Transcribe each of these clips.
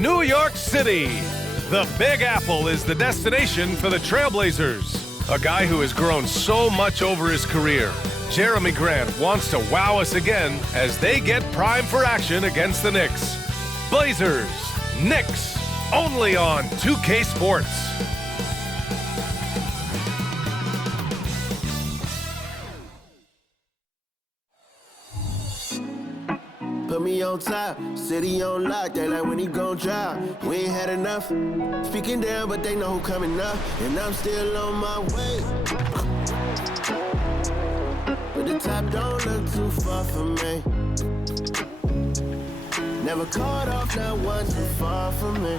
New York City. The Big Apple is the destination for the Trailblazers. A guy who has grown so much over his career. Jeremy Grant wants to wow us again as they get primed for action against the Knicks. Blazers, Knicks, only on 2K Sports. Put me on top, city on lock, they like when he gon' drop. We ain't had enough, speaking down, but they know who coming up, and I'm still on my way. But the top don't look too far from me. Never caught off, not one too far from me.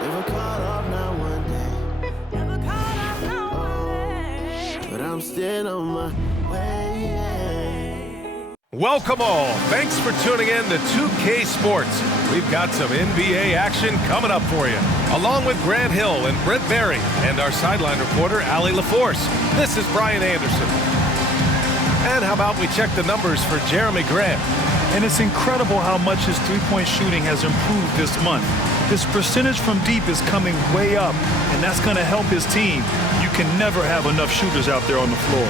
Never caught off, not one day. Never caught off, not one day. But I'm still on my way. Welcome all. Thanks for tuning in to 2K Sports. We've got some NBA action coming up for you. Along with Grant Hill and Brent Barry and our sideline reporter, Allie LaForce. This is Brian Anderson. And how about we check the numbers for Jeremy Grant? And it's incredible how much his three-point shooting has improved this month. His percentage from deep is coming way up, and that's going to help his team. You can never have enough shooters out there on the floor.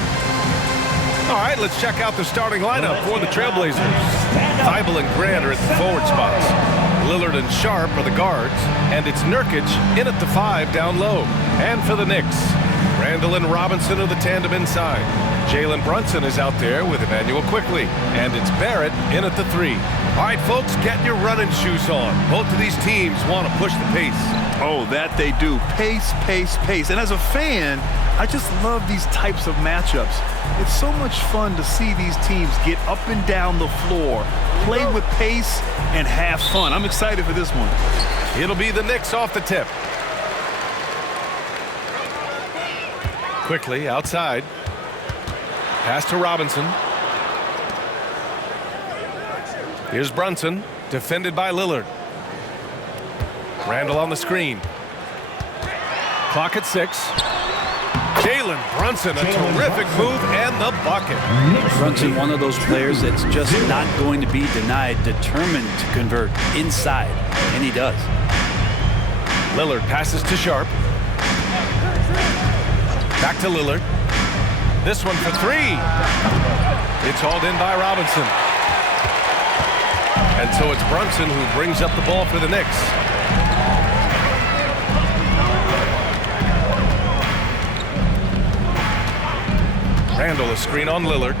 All right, let's check out the starting lineup for the Trailblazers. Thibault and Grant are at the forward spots. Lillard and Sharp are the guards, and it's Nurkic in at the 5 down low. And for the Knicks, Randall and Robinson are the tandem inside. Jalen Brunson is out there with Emmanuel Quickley, and it's Barrett in at the 3. All right, folks, get your running shoes on. Both of these teams want to push the pace. Oh, that they do. Pace, pace, pace. And as a fan, I just love these types of matchups. It's so much fun to see these teams get up and down the floor, play with pace, and have fun. I'm excited for this one. It'll be the Knicks off the tip. Quickly outside. Pass to Robinson. Here's Brunson, defended by Lillard. Randall on the screen. Clock at 6. Jalen Brunson, a terrific move and the bucket. Brunson, one of those players that's just not going to be denied, determined to convert inside, and he does. Lillard passes to Sharp. Back to Lillard. This one for 3. It's hauled in by Robinson. And so it's Brunson who brings up the ball for the Knicks. Randall, a screen on Lillard.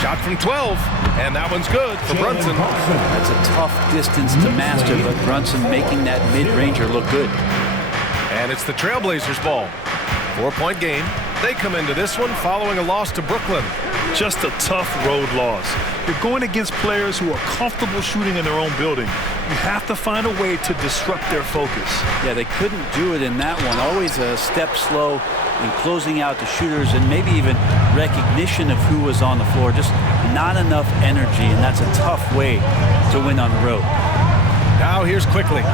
Shot from 12, and that one's good for Brunson. That's a tough distance to master, but Brunson making that mid-ranger look good. And it's the Trailblazers' ball. 4-point game. They come into this one following a loss to Brooklyn. Just a tough road loss. You're going against players who are comfortable shooting in their own building. You have to find a way to disrupt their focus. Yeah, they couldn't do it in that one. Always a step slow in closing out the shooters and maybe even recognition of who was on the floor. Just not enough energy, and that's a tough way to win on the road. Now here's Quickley.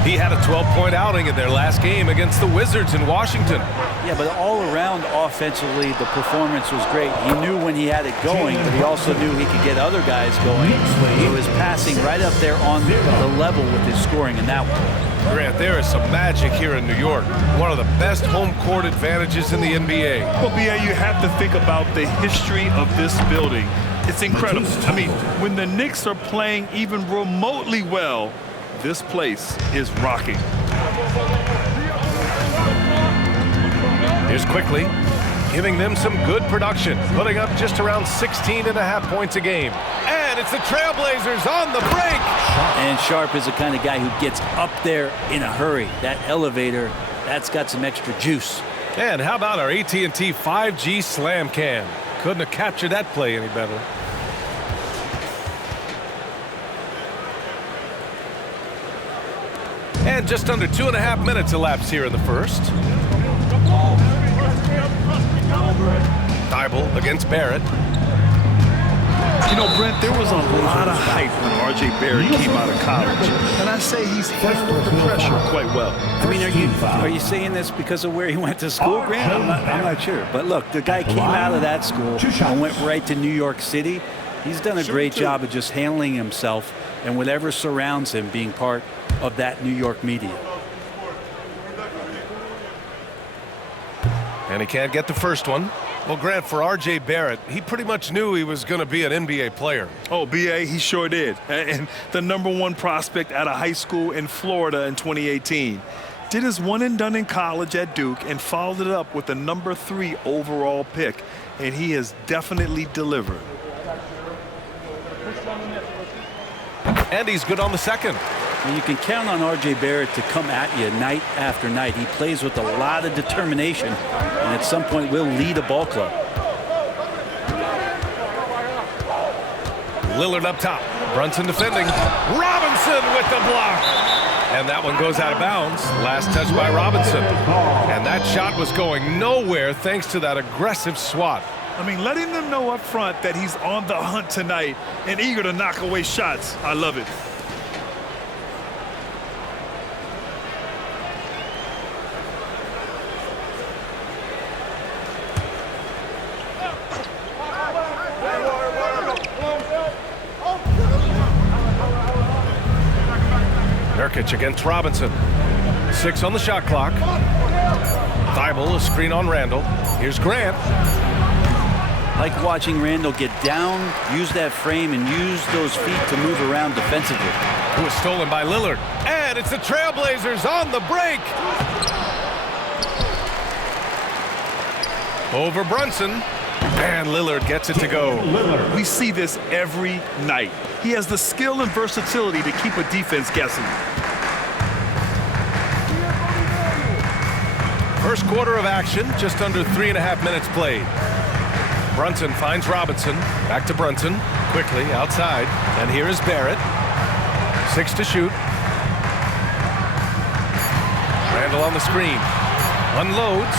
He had a 12-point outing in their last game against the Wizards in Washington. Yeah, but all around offensively, the performance was great. He knew when he had it going, but he also knew he could get other guys going. He was passing right up there on the level with his scoring in that one. Grant, there is some magic here in New York. One of the best home court advantages in the NBA. Well, B.A., you have to think about the history of this building. It's incredible. I mean, when the Knicks are playing even remotely well, this place is rocking. Here's Quickley, giving them some good production, putting up just around 16.5 points a game. And it's the Trailblazers on the break. And Sharp is the kind of guy who gets up there in a hurry. That elevator, that's got some extra juice. And how about our AT&T 5G slam cam? Couldn't have captured that play any better. And just under 2.5 minutes elapsed here in the first. Thibault against Barrett. You know, Brent, there was a lot of hype when R.J. Barrett came out of college. And I say he's handled the pressure quite well. I mean, are you saying this because of where he went to school, Grant? I'm not sure. But look, the guy came out of that school and went right to New York City. He's done a great job of just handling himself and whatever surrounds him being part of that New York media. And he can't get the first one. Well, Grant, for R.J. Barrett, he pretty much knew he was going to be an NBA player. Oh, B.A., he sure did. And the #1 prospect out of high school in Florida in 2018. Did his one and done in college at Duke and followed it up with the #3 overall pick. And he has definitely delivered. And he's good on the second. And you can count on R.J. Barrett to come at you night after night. He plays with a lot of determination, and at some point will lead a ball club. Lillard up top. Brunson defending. Robinson with the block. And that one goes out of bounds. Last touch by Robinson. And that shot was going nowhere thanks to that aggressive swat. I mean, letting them know up front that he's on the hunt tonight and eager to knock away shots. I love it. Nurkic against Robinson. 6 on the shot clock. Thibault, a screen on Randall. Here's Grant. Like watching Randall get down, use that frame, and use those feet to move around defensively. It was stolen by Lillard. And it's the Trailblazers on the break. Over Brunson. And Lillard gets it to go. We see this every night. He has the skill and versatility to keep a defense guessing. First quarter of action, just under 3.5 minutes played. Brunson finds Robinson. Back to Brunson. Quickly outside. And here is Barrett. 6 to shoot. Randall on the screen. Unloads.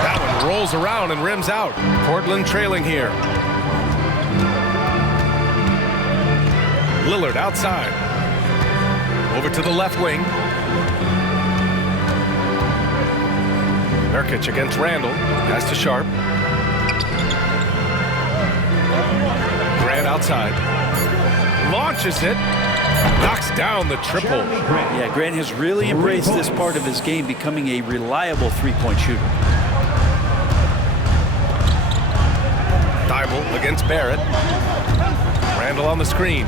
That one rolls around and rims out. Portland trailing here. Lillard outside. Over to the left wing. Nurkic against Randall. Pass to Sharp. Grant outside. Launches it. Knocks down the triple. Yeah, Grant has really embraced this part of his game, becoming a reliable three-point shooter. Thibault against Barrett. Randall on the screen.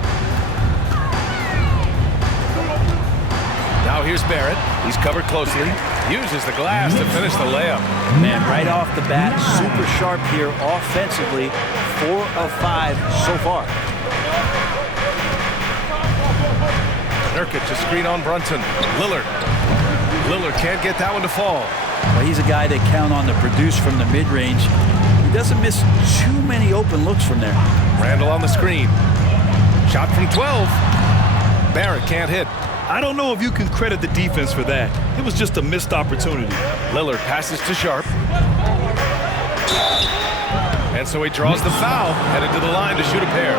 Now here's Barrett. He's covered closely. Uses the glass to finish the layup. Man, right off the bat, super sharp here offensively. 4 of 5 so far. Nurkic, a screen on Brunson. Lillard. Lillard can't get that one to fall. Well, he's a guy they count on to produce from the mid-range. He doesn't miss too many open looks from there. Randall on the screen. Shot from 12. Barrett can't hit. I don't know if you can credit the defense for that. It was just a missed opportunity. Lillard passes to Sharp. And so he draws the foul, headed to the line to shoot a pair.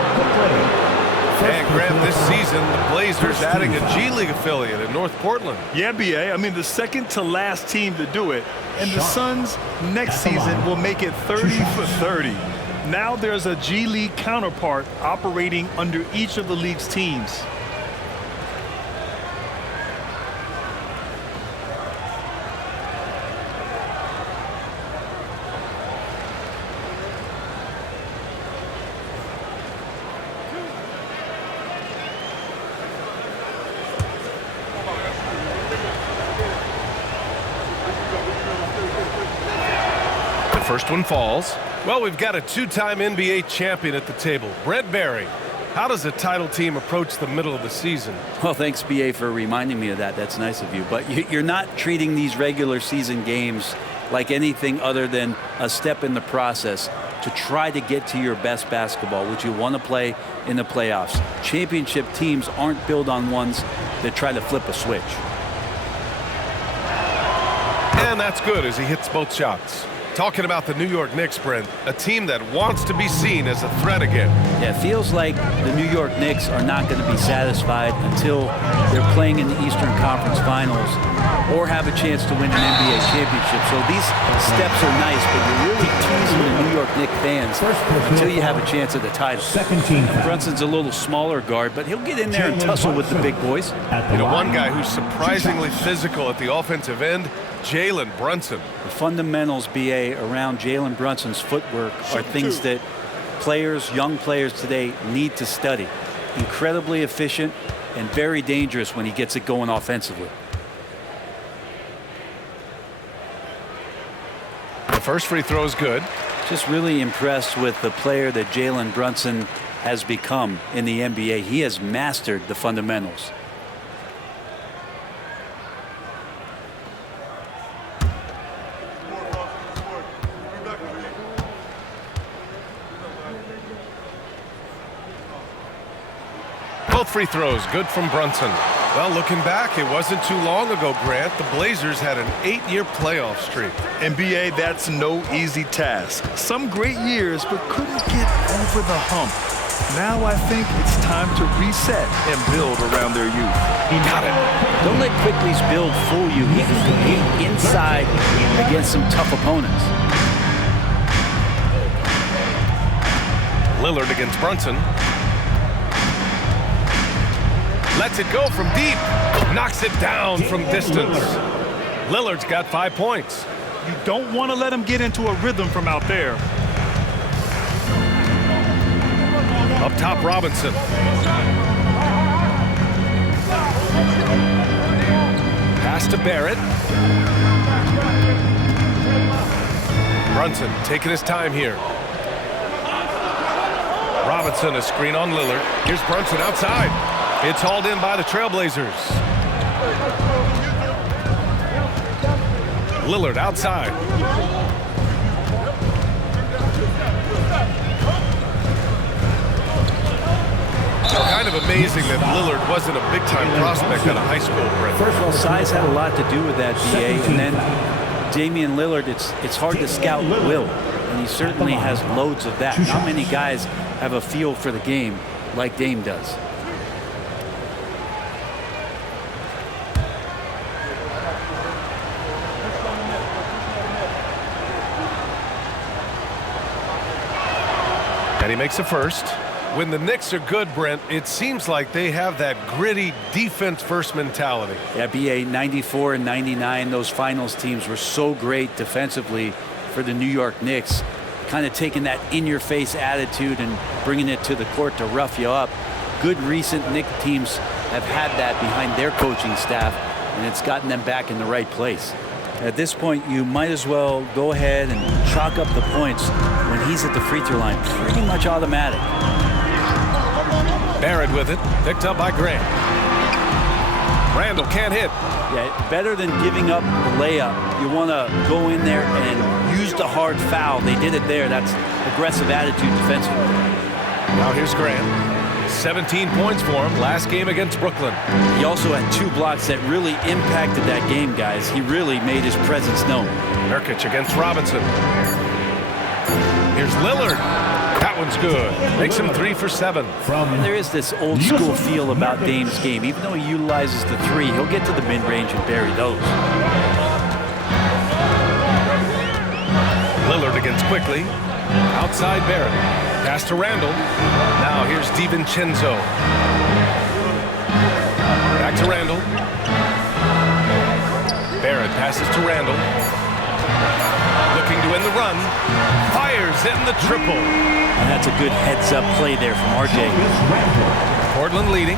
And Grant, this season, the Blazers adding a G League affiliate in North Portland. Yeah, B.A. I mean, the second to last team to do it. And the Suns next season will make it 30 for 30. Now there's a G League counterpart operating under each of the league's teams. First one falls. Well, we've got a 2-time NBA champion at the table, Brent Barry. How does a title team approach the middle of the season? Well, thanks, B.A., for reminding me of that. That's nice of you. But you're not treating these regular season games like anything other than a step in the process to try to get to your best basketball, which you want to play in the playoffs. Championship teams aren't built on ones that try to flip a switch. And that's good as he hits both shots. Talking about the New York Knicks, Brent, a team that wants to be seen as a threat again. Yeah, it feels like the New York Knicks are not going to be satisfied until they're playing in the Eastern Conference Finals or have a chance to win an NBA championship. So these steps are nice, but you're really teasing the New York Knicks fans until you have a chance at the title. Brunson's a little smaller guard, but he'll get in there and tussle with the big boys. You know, one guy who's surprisingly physical at the offensive end, Jalen Brunson. The fundamentals, BA, around Jalen Brunson's footwork are things that players, young players today need to study. Incredibly efficient and very dangerous when he gets it going offensively. The first free throw is good. Just really impressed with the player that Jalen Brunson has become in the NBA. He has mastered the fundamentals. Both free throws good from Brunson. Well, looking back, it wasn't too long ago, Grant, the Blazers had an 8-year playoff streak. NBA, that's no easy task. Some great years, but couldn't get over the hump. Now I think it's time to reset and build around their youth. He got it. Don't let Quickly's build fool you. He can compete inside against some tough opponents. Lillard against Brunson. Lets it go from deep. Knocks it down from distance. Lillard's got 5 points. You don't want to let him get into a rhythm from out there. Up top, Robinson. Pass to Barrett. Brunson taking his time here. Robinson, a screen on Lillard. Here's Brunson outside. It's hauled in by the Trailblazers. Lillard outside. Kind of amazing that Lillard wasn't a big-time prospect out of high school, Brent. Well, size had a lot to do with that, BA. And then Damian Lillard, it's hard to scout will. And he certainly has loads of that. Not many guys have a feel for the game like Dame does. And he makes a first. When the Knicks are good, Brent, it seems like they have that gritty defense-first mentality. Yeah, BA, 94 and 99, those finals teams were so great defensively for the New York Knicks. Kind of taking that in-your-face attitude and bringing it to the court to rough you up. Good recent Knicks teams have had that behind their coaching staff, and it's gotten them back in the right place. At this point, you might as well go ahead and chalk up the points when he's at the free throw line. Pretty much automatic. Barrett with it, picked up by Grant. Randall can't hit. Yeah, better than giving up the layup. You want to go in there and use the hard foul. They did it there. That's aggressive attitude defensively. Now here's Grant. 17 points for him last game against Brooklyn. He also had 2 blocks that really impacted that game, guys. He really made his presence known. Nurkic against Robinson. Here's Lillard. That one's good. Makes him 3 for 7. And there is this old school feel about Dame's game. Even though he utilizes the 3, he'll get to the mid-range and bury those. Lillard against Quickly. Outside Barrett. Pass to Randall. Now here's DiVincenzo. Back to Randall. Barrett passes to Randall. Looking to win the run. Fires in the triple. And that's a good heads-up play there from RJ. Portland leading.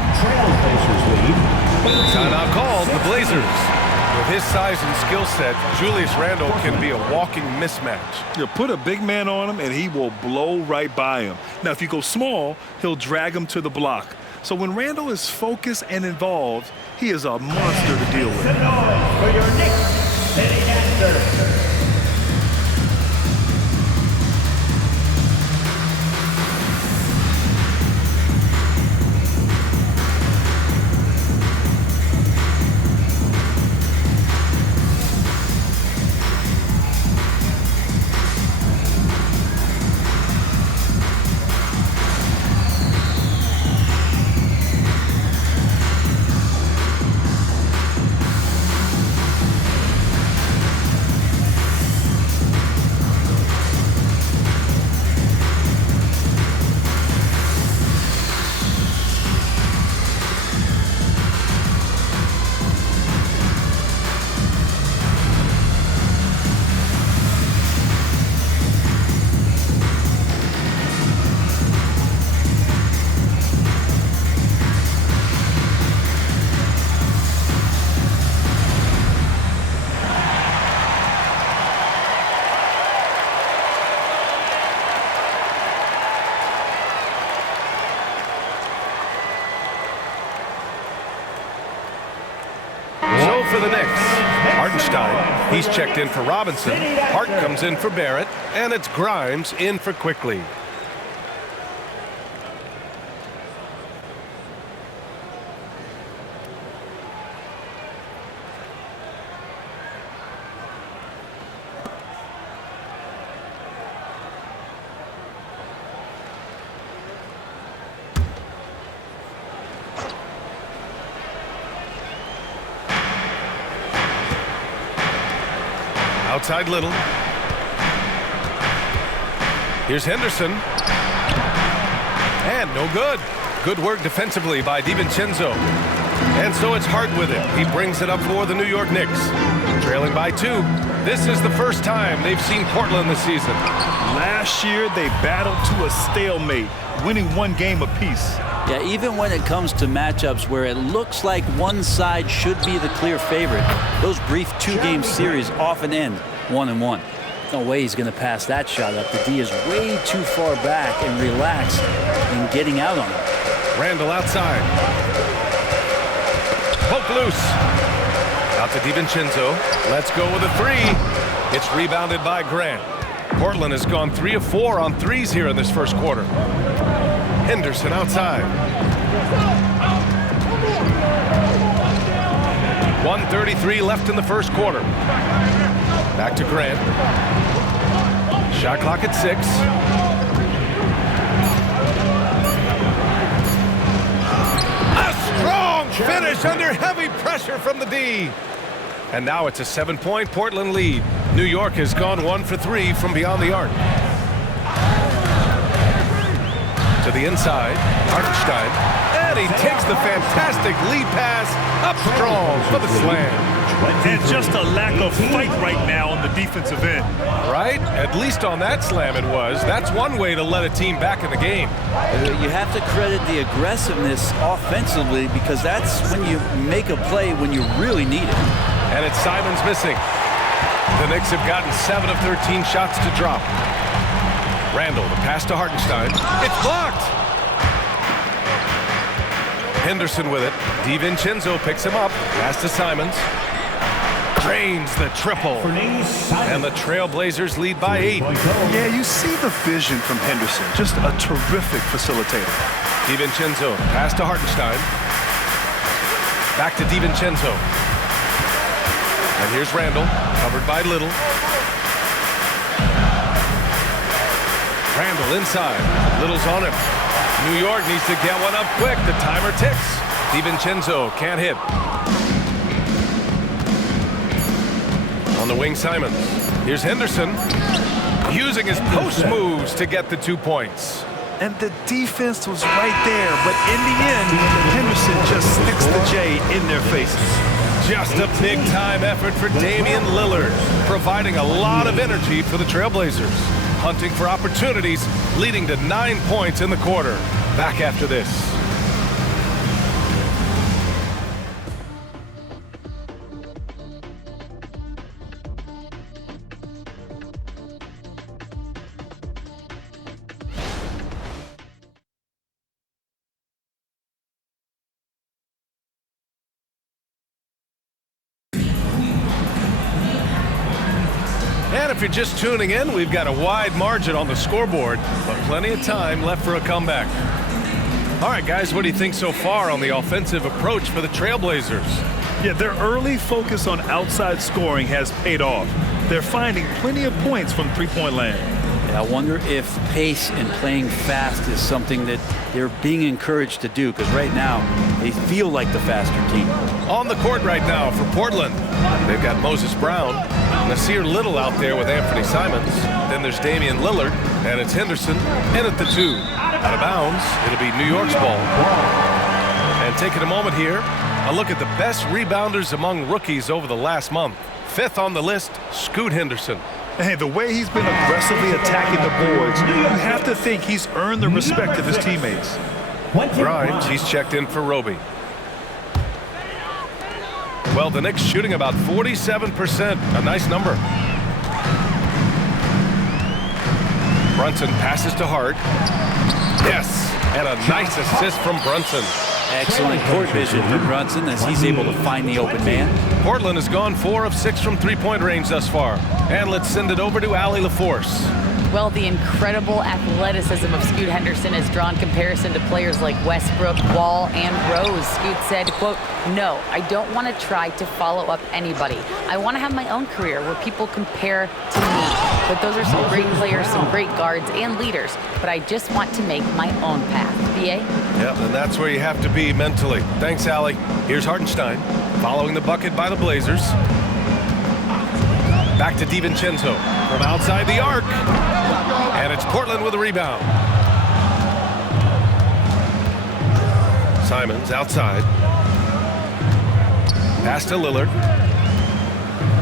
Timeout called. The Blazers. With his size and skill set, Julius Randle can be a walking mismatch. You put a big man on him, and he will blow right by him. Now, if you go small, he'll drag him to the block. So when Randle is focused and involved, he is a monster to deal with. For your Knicks, city answer. Hartenstein. He's checked in for Robinson. Hart comes in for Barrett. And it's Grimes in for Quickly. Outside Little. Here's Henderson. And no good. Good work defensively by DiVincenzo. And so it's Hart with it. He brings it up for the New York Knicks. Trailing by 2. This is the first time they've seen Portland this season. Last year, they battled to a stalemate, winning 1 game apiece. Yeah, even when it comes to matchups where it looks like one side should be the clear favorite, those brief 2-game series often end 1-1. No way he's going to pass that shot up. The D is way too far back and relaxed in getting out on it. Randall outside. Poke loose. Out to DiVincenzo. Let's go with a 3. It's rebounded by Grant. Portland has gone 3 of 4 on threes here in this first quarter. Henderson outside. 1:33 left in the first quarter. Back to Grant. Shot clock at 6. A strong finish under heavy pressure from the D. And now it's a 7-point Portland lead. New York has gone 1 for 3 from beyond the arc. To the inside, Hartenstein. And he takes the fantastic lead pass up strong for the slam. And just a lack of fight right now on the defensive end. Right? At least on that slam it was. That's one way to let a team back in the game. You have to credit the aggressiveness offensively because that's when you make a play when you really need it. And it's Simons missing. The Knicks have gotten 7 of 13 shots to drop. Randall, the pass to Hartenstein. It's blocked. Henderson with it. DiVincenzo picks him up. Pass to Simons. Drains the triple. And the Trailblazers lead by 8. Yeah, you see the vision from Henderson. Just a terrific facilitator. DiVincenzo, pass to Hartenstein. Back to DiVincenzo. And here's Randall, covered by Little. Randall inside. Little's on him. New York needs to get one up quick. The timer ticks. DiVincenzo can't hit. On the wing, Simons. Here's Henderson. Using his post moves to get the 2 points. And the defense was right there, but in the end, Henderson just sticks the J in their faces. Just a big-time effort for Damian Lillard, providing a lot of energy for the Trailblazers. Hunting for opportunities, leading to 9 points in the quarter. Back after this. And if you're just tuning in, we've got a wide margin on the scoreboard, but plenty of time left for a comeback. All right, guys, what do you think so far on the offensive approach for the Trailblazers? Yeah, their early focus on outside scoring has paid off. They're finding plenty of points from three-point land. I wonder if pace and playing fast is something that they're being encouraged to do, because right now they feel like the faster team. On the court right now for Portland, they've got Moses Brown, Nasir Little out there with Anthony Simons. Then there's Damian Lillard, and it's Henderson in at the 2. Out of bounds, it'll be New York's ball. And taking a moment here, a look at the best rebounders among rookies over the last month. 5th on the list, Scoot Henderson. Hey, the way he's been aggressively attacking the boards, you have to think he's earned the respect of his teammates. Grimes, he's checked in for Roby. Well, the Knicks shooting about 47%, a nice number. Brunson passes to Hart. Yes, and a nice assist from Brunson. Excellent court vision from Brunson as he's able to find the open man. Portland has gone 4 of 6 from three-point range thus far. And let's send it over to Allie LaForce. Well, the incredible athleticism of Scoot Henderson has drawn comparison to players like Westbrook, Wall, and Rose. Scoot said, quote, "No, I don't want to try to follow up anybody. I want to have my own career where people compare to me. But those are some great players, some great guards and leaders. But I just want to make my own path." BA? Yep, and that's where you have to be mentally. Thanks, Allie. Here's Hartenstein following the bucket by the Blazers. Back to DiVincenzo from outside the arc. And it's Portland with a rebound. Simons outside. Pass to Lillard.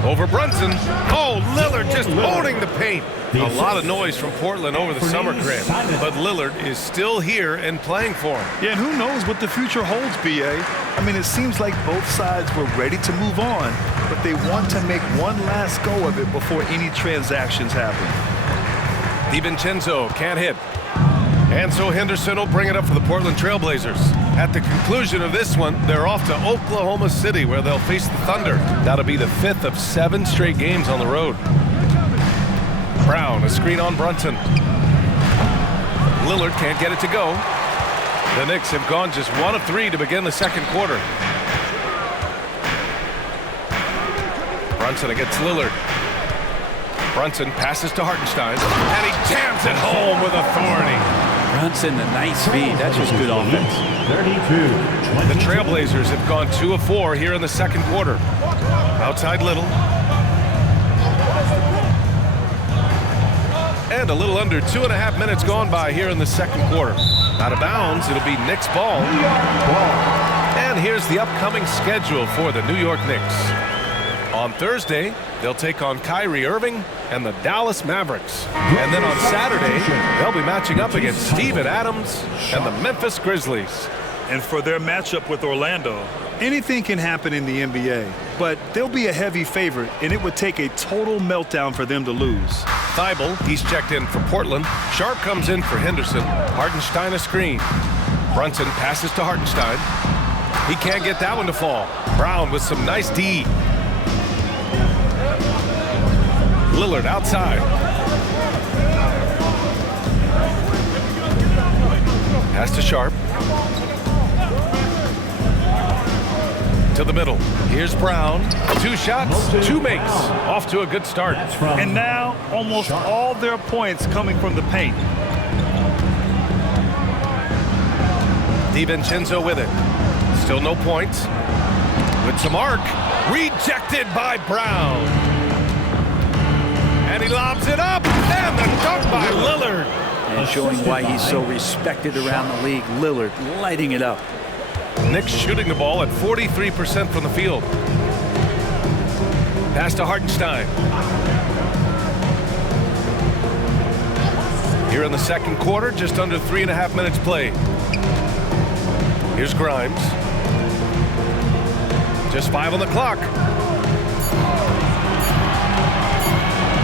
Over Brunson. Oh, Lillard just owning the paint. A lot of noise from Portland over the summer camp. But Lillard is still here and playing for him. Yeah, and who knows what the future holds, BA. I mean, it seems like both sides were ready to move on, but they want to make one last go of it before any transactions happen. DiVincenzo can't hit. And so Henderson will bring it up for the Portland Trailblazers. At the conclusion of this one, they're off to Oklahoma City where they'll face the Thunder. That'll be the 5th of 7 straight games on the road. Brown, a screen on Brunson. Lillard can't get it to go. The Knicks have gone just 1 of 3 to begin the second quarter. Brunson against Lillard. Brunson passes to Hartenstein, and he jams it home with authority. Brunson, a nice feed. That's just good offense. 32. The Trailblazers have gone 2 of 4 here in the second quarter. Outside Little. And a little under 2.5 minutes gone by here in the second quarter. Out of bounds, it'll be Knicks ball. And here's the upcoming schedule for the New York Knicks. On Thursday, they'll take on Kyrie Irving and the Dallas Mavericks. And then on Saturday, they'll be matching up against Steven Adams and the Memphis Grizzlies. And for their matchup with Orlando, anything can happen in the NBA, but they'll be a heavy favorite, and it would take a total meltdown for them to lose. Thibault, he's checked in for Portland. Sharp comes in for Henderson. Hartenstein a screen. Brunson passes to Hartenstein. He can't get that one to fall. Brown with some nice D. Lillard outside. Pass to Sharp. To the middle. Here's Brown. 2 shots, 2 makes. Off to a good start. And now almost all their points coming from the paint. DiVincenzo with it. Still no points. With some arc. Rejected by Brown. And he lobs it up. And the dunk by Lillard. And showing why he's so respected around the league. Lillard lighting it up. Knicks shooting the ball at 43% from the field. Pass to Hartenstein. Here in the second quarter, just under 3.5 minutes played. Here's Grimes. Just 5 on the clock.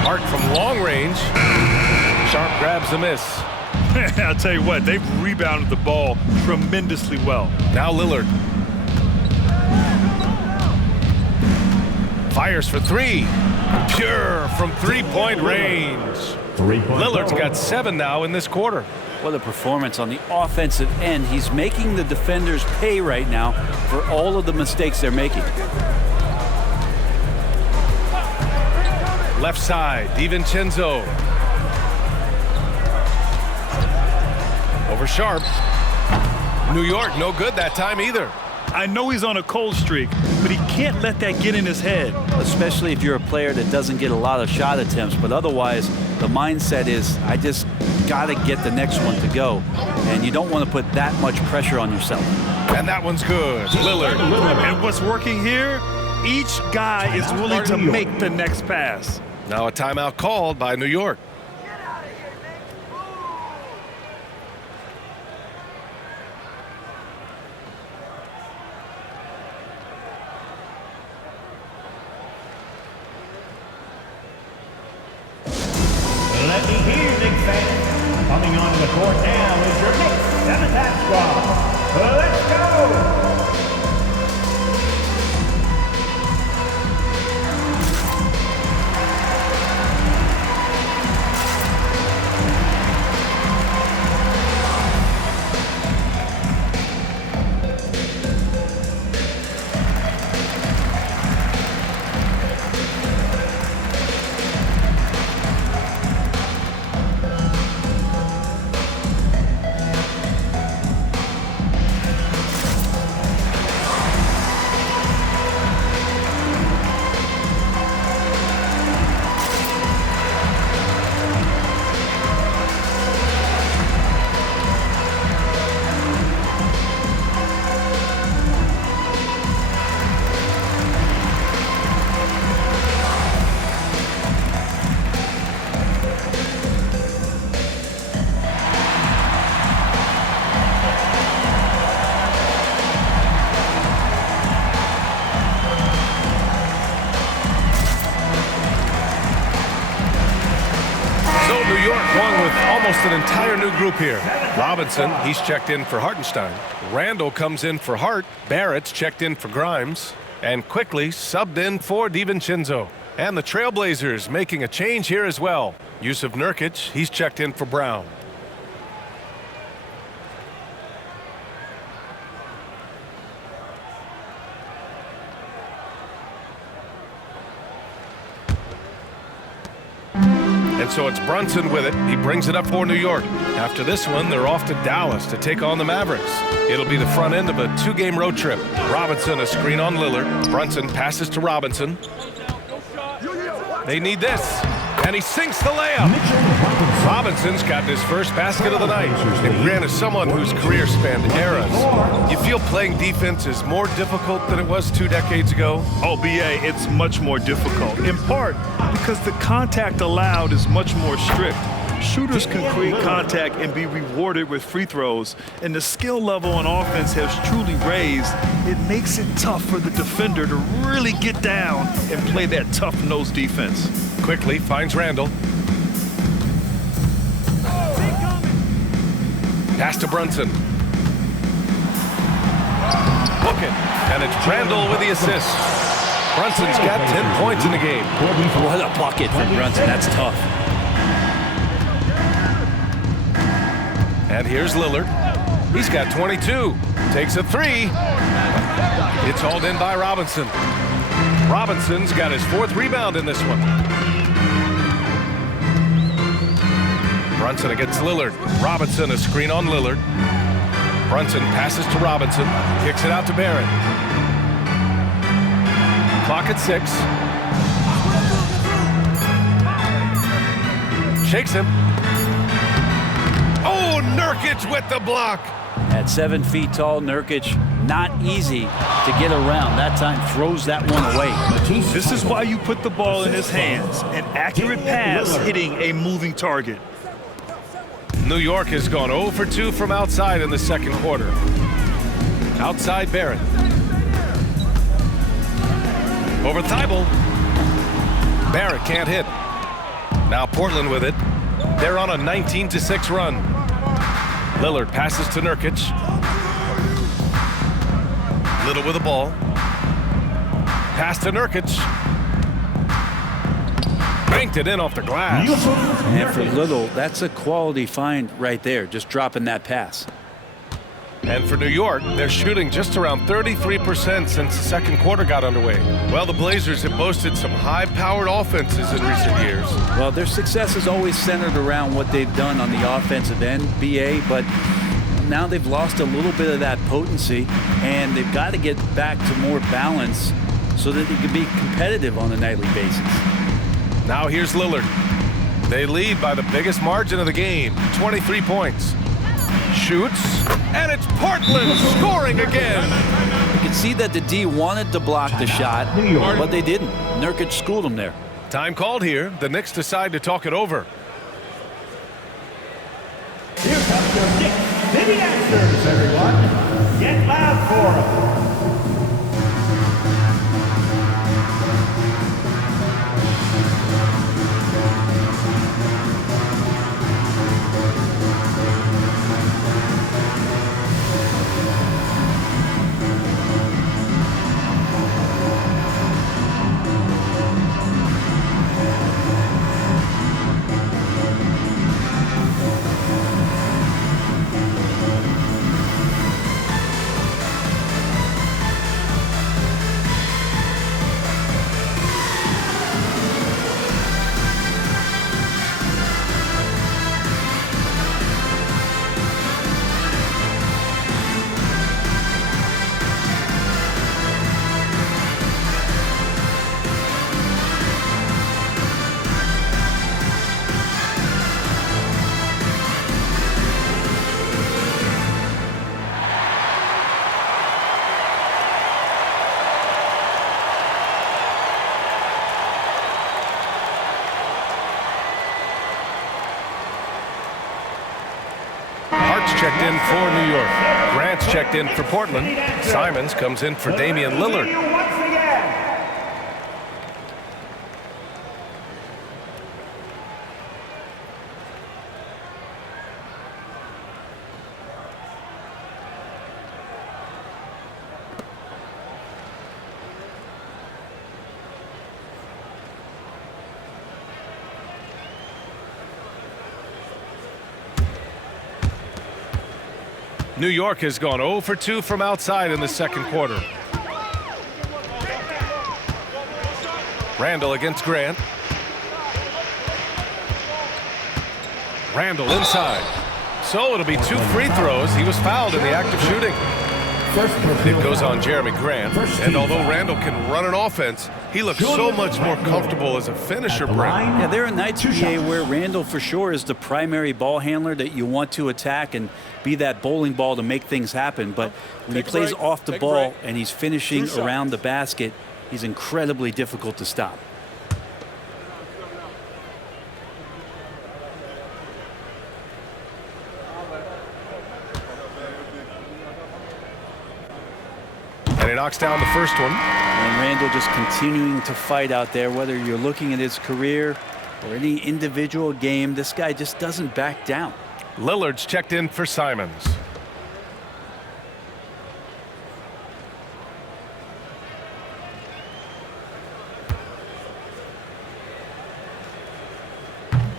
Hart from long range. Sharp grabs the miss. I'll tell you what, they've rebounded the ball tremendously well. Now Lillard. Fires for 3. Pure from 3-point range. Lillard's got 7 now in this quarter. What a performance on the offensive end. He's making the defenders pay right now for all of the mistakes they're making. Left side, DiVincenzo. Over Sharp. New York, no good that time either. I know he's on a cold streak, but he can't let that get in his head. Especially if you're a player that doesn't get a lot of shot attempts, but otherwise the mindset is, I just got to get the next one to go. And you don't want to put that much pressure on yourself. And that one's good. Lillard. And what's working here? Each guy is willing to make the next pass. Now a timeout called by New York. Let me hear, Knicks fans. Coming onto the court now is your Knicks 7th half squad. Let's go. Going with almost an entire new group here. Robinson, he's checked in for Hartenstein. Randall comes in for Hart. Barrett's checked in for Grimes. And quickly subbed in for DiVincenzo. And the Trailblazers making a change here as well. Yusuf Nurkic, he's checked in for Brown. And so it's Brunson with it. He brings it up for New York. After this one, they're off to Dallas to take on the Mavericks. It'll be the front end of a two-game road trip. Robinson, a screen on Lillard. Brunson passes to Robinson. They need this. And he sinks the layup. Robinson's got his first basket of the night. And Grant is someone whose career spanned eras. You feel playing defense is more difficult than it was 2 decades ago? Oh, BA, it's much more difficult, in part because the contact allowed is much more strict. Shooters can create contact and be rewarded with free throws, and the skill level on offense has truly raised. It makes it tough for the defender to really get down and play that tough-nosed defense. Quickly finds Randall. Pass to Brunson. Book it. And it's Randall with the assist. Brunson's got 10 points in the game. What a bucket from Brunson. That's tough. And here's Lillard. He's got 22. Takes a three. It's hauled in by Robinson. Robinson's got his 4th rebound in this one. Brunson against Lillard. Robinson, a screen on Lillard. Brunson passes to Robinson. Kicks it out to Barrett. Clock at 6. Shakes him. Oh, Nurkic with the block. At 7 feet tall, Nurkic, not easy to get around. That time throws that one away. This is why you put the ball in his hands. An accurate pass hitting a moving target. New York has gone 0 for 2 from outside in the second quarter. Outside Barrett. Over Thibault. Barrett can't hit. Now Portland with it. They're on a 19-6 run. Lillard passes to Nurkic. Little with the ball. Pass to Nurkic. Banked it in off the glass. And for Little, that's a quality find right there, just dropping that pass. And for New York, they're shooting just around 33% since the second quarter got underway. Well, the Blazers have boasted some high-powered offenses in recent years. Well, their success is always centered around what they've done on the offensive end, BA, but now they've lost a little bit of that potency, and they've got to get back to more balance so that they can be competitive on a nightly basis. Now here's Lillard. They lead by the biggest margin of the game, 23 points. Shoots, and it's Portland scoring again. You can see that the D wanted to block the shot, but they didn't. Nurkic schooled them there. Time called here. The Knicks decide to talk it over. Here comes your Knicks City answers, everyone. Get loud for them. checked in for New York. Grant's checked in for Portland. Simons comes in for Damian Lillard. New York has gone 0 for 2 from outside in the second quarter. Randall against Grant. Randall inside. So it'll be 2 free throws. He was fouled in the act of shooting. It goes on Jeremy Grant. And although Randall can run an offense, he looks so much more comfortable as a finisher, Brent. Yeah, there are nights, PA, where Randall for sure is the primary ball handler that you want to attack and be that bowling ball to make things happen. But when he plays off the ball and he's finishing around the basket, he's incredibly difficult to stop. And he knocks down the first one. And Randall just continuing to fight out there, whether you're looking at his career or any individual game, this guy just doesn't back down. Lillard's checked in for Simons.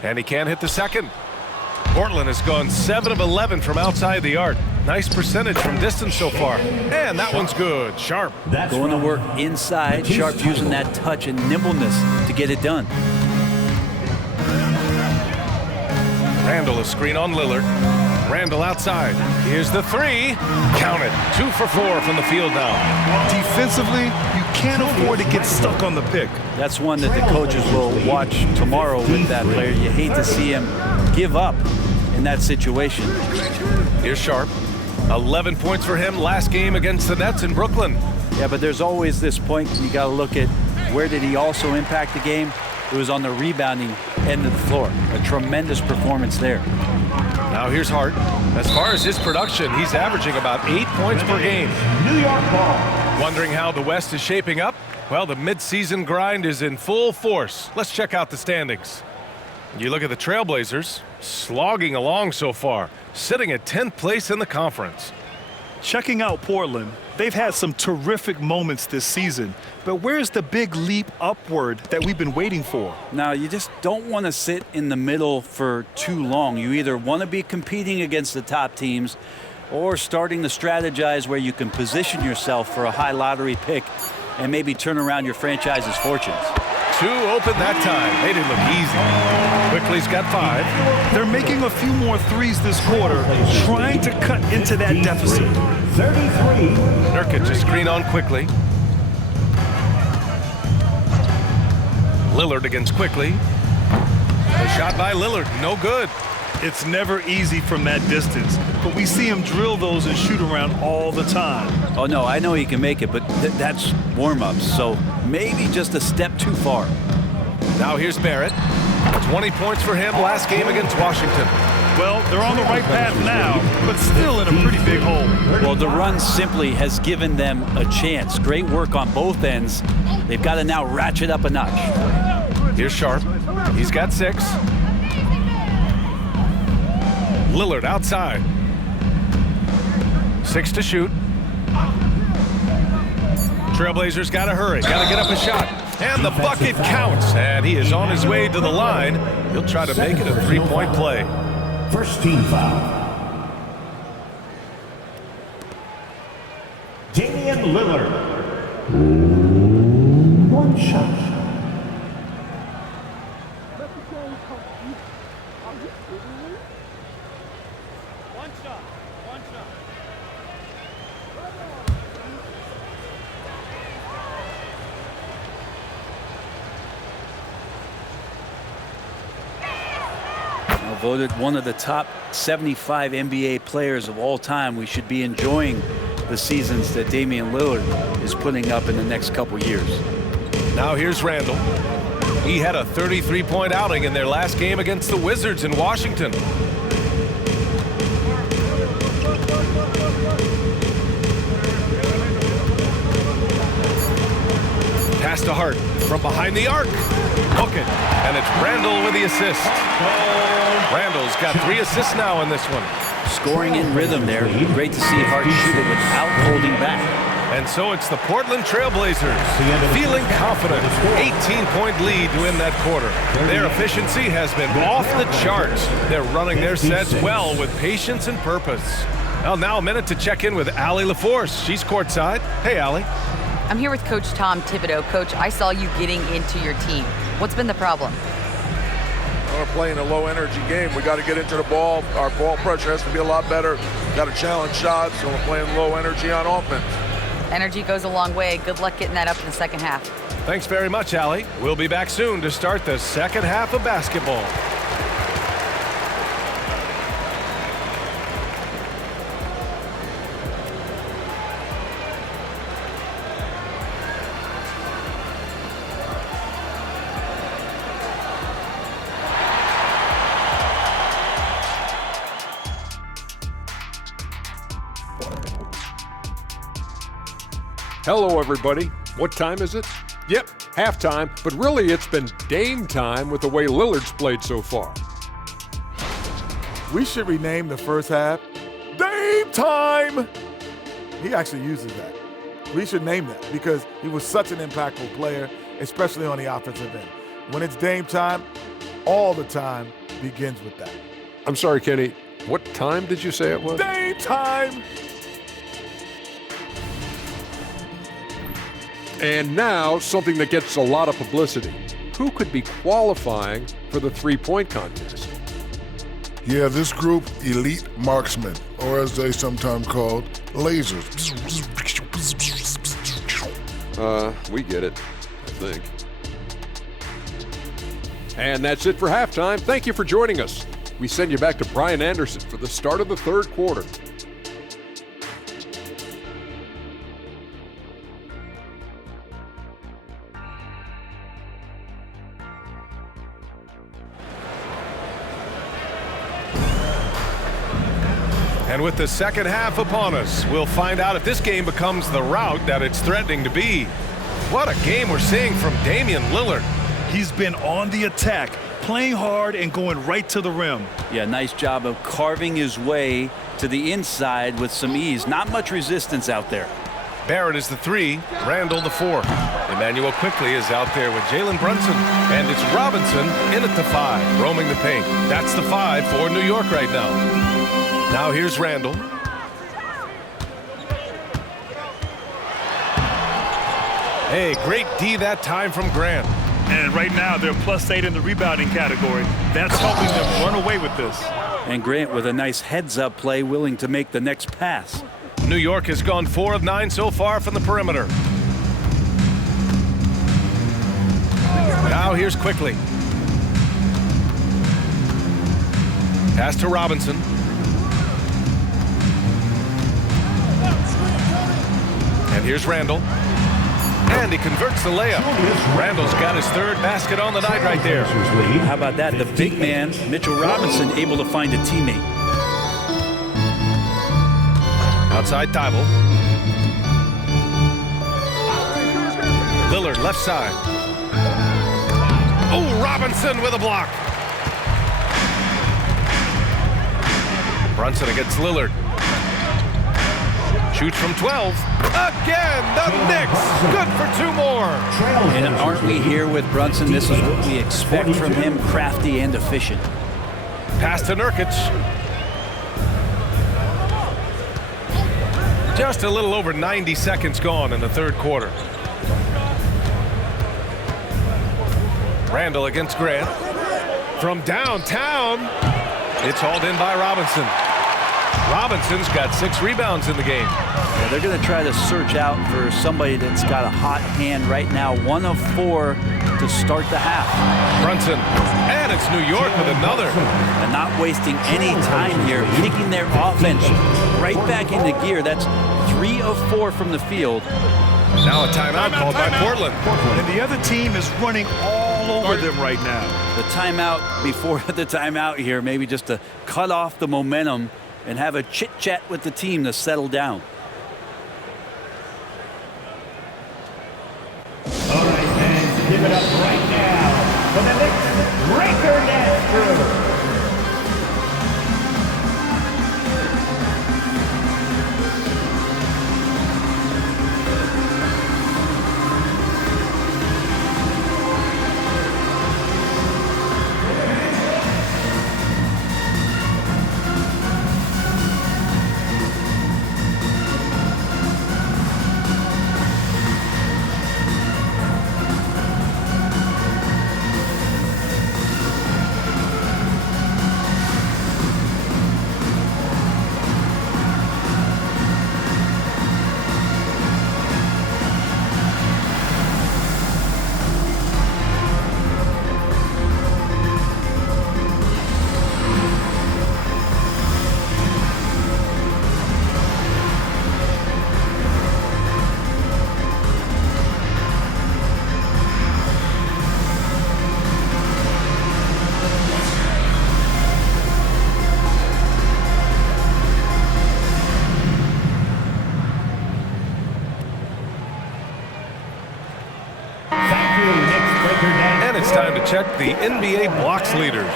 And he can't hit the second. Portland has gone 7 of 11 from outside the arc. Nice percentage from distance so far. And that one's good. Sharp. Going to work inside. Sharp using that touch and nimbleness to get it done. Randall a screen on Lillard. Randall outside. Here's the 3. Count it. 2 for 4 from the field now. Defensively, you can't afford to get stuck on the pick. That's one that the coaches will watch tomorrow with that player. You hate to see him give up in that situation. Here's Sharp. 11 points for him last game against the Nets in Brooklyn. Yeah, but there's always this point you got to look at where did he also impact the game. It was on the rebounding end of the floor. A tremendous performance there. Now here's Hart. As far as his production, he's averaging about 8 points per game. New York ball. Wondering how the West is shaping up? Well, the midseason grind is in full force. Let's check out the standings. You look at the Trailblazers, slogging along so far, sitting at 10th place in the conference. Checking out Portland, they've had some terrific moments this season, but where's the big leap upward that we've been waiting for? Now, you just don't want to sit in the middle for too long. You either want to be competing against the top teams or starting to strategize where you can position yourself for a high lottery pick and maybe turn around your franchise's fortunes. 2 open that time. They didn't look easy. Quickly's got 5. They're making a few more threes this quarter, trying to cut into that deficit. 33. Nurkic a screen on Quickly. Lillard against Quickly. The shot by Lillard, no good. It's never easy from that distance, but we see him drill those and shoot around all the time. Oh, no, I know he can make it, but that's warm-ups, so maybe just a step too far. Now here's Barrett. 20 points for him last game against Washington. Well, they're on the right path now, but still in a pretty big hole. Well, the run simply has given them a chance. Great work on both ends. They've got to now ratchet up a notch. Here's Sharp. He's got 6. Lillard outside. 6 to shoot. Trailblazers got to hurry. Got to get up a shot. And the bucket counts. And he is on his way to the line. He'll try to make it a 3-point play. First team foul. Damian Lillard. One shot. Voted one of the top 75 NBA players of all time. We should be enjoying the seasons that Damian Lillard is putting up in the next couple years. Now here's Randall. He had a 33-point outing in their last game against the Wizards in Washington. Pass to Hart from behind the arc. Hook it, and it's Randall with the assist. Randall's got 3 assists now in this one. Scoring in rhythm there. Great to see Hart shoot it without holding back. And so it's the Portland Trailblazers feeling confident. 18-point lead to win that quarter. Their efficiency has been off the charts. They're running their sets well with patience and purpose. Well, now a minute to check in with Allie LaForce. She's courtside. Hey, Allie. I'm here with Coach Tom Thibodeau. Coach, I saw you getting into your team. What's been the problem? We're playing a low-energy game. We got to get into the ball. Our ball pressure has to be a lot better. Got to challenge shots, so we're playing low energy on offense. Energy goes a long way. Good luck getting that up in the second half. Thanks very much, Allie. We'll be back soon to start the second half of basketball. Hello, everybody. What time is it? Yep, halftime, but really it's been Dame time with the way Lillard's played so far. We should rename the first half Dame Time. He actually uses that. We should name that because he was such an impactful player, especially on the offensive end. When it's Dame time, all the time begins with that. I'm sorry, Kenny. What time did you say it was? Dame time! And now, something that gets a lot of publicity. Who could be qualifying for the three-point contest? Yeah, this group, elite marksmen, or as they sometimes called, lasers. We get it, I think. And that's it for halftime. Thank you for joining us. We send you back to Brian Anderson for the start of the third quarter. And with the second half upon us, we'll find out if this game becomes the rout that it's threatening to be. What a game we're seeing from Damian Lillard. He's been on the attack, playing hard and going right to the rim. Yeah, nice job of carving his way to the inside with some ease. Not much resistance out there. Barrett is the 3, Randall the 4. Emmanuel quickly is out there with Jalen Brunson. And it's Robinson in at the 5, roaming the paint. That's the 5 for New York right now. Now here's Randall. Hey, great D that time from Grant. And right now they're +8 in the rebounding category. That's helping them run away with this. And Grant with a nice heads-up play, willing to make the next pass. New York has gone 4 of 9 so far from the perimeter. Now here's quickly. Pass to Robinson. And here's Randall. And he converts the layup. Randall's got his 3rd basket on the night right there. How about that? The big man, Mitchell Robinson, able to find a teammate. Outside Thibault. Lillard left side. Oh, Robinson with a block. Brunson against Lillard. Shoots from 12. Again, the Knicks. Good for 2 more. And aren't we here with Brunson? This is what we expect from him, crafty and efficient. Pass to Nurkic. Just a little over 90 seconds gone in the third quarter. Randall against Grant. From downtown, it's hauled in by Robinson. Robinson's got 6 rebounds in the game. Yeah, they're going to try to search out for somebody that's got a hot hand right now. 1 of 4 to start the half. Brunson, and it's New York with another. And not wasting any time here, kicking their offense right back into gear. That's 3 of 4 from the field. Now a timeout called by Portland. And the other team is running all over them right now. The timeout before the timeout here, maybe just to cut off the momentum and have a chit-chat with the team to settle down. All right, give it up right now for the Knicks Breaker Dance Crew. And it's time to check the NBA blocks leaders.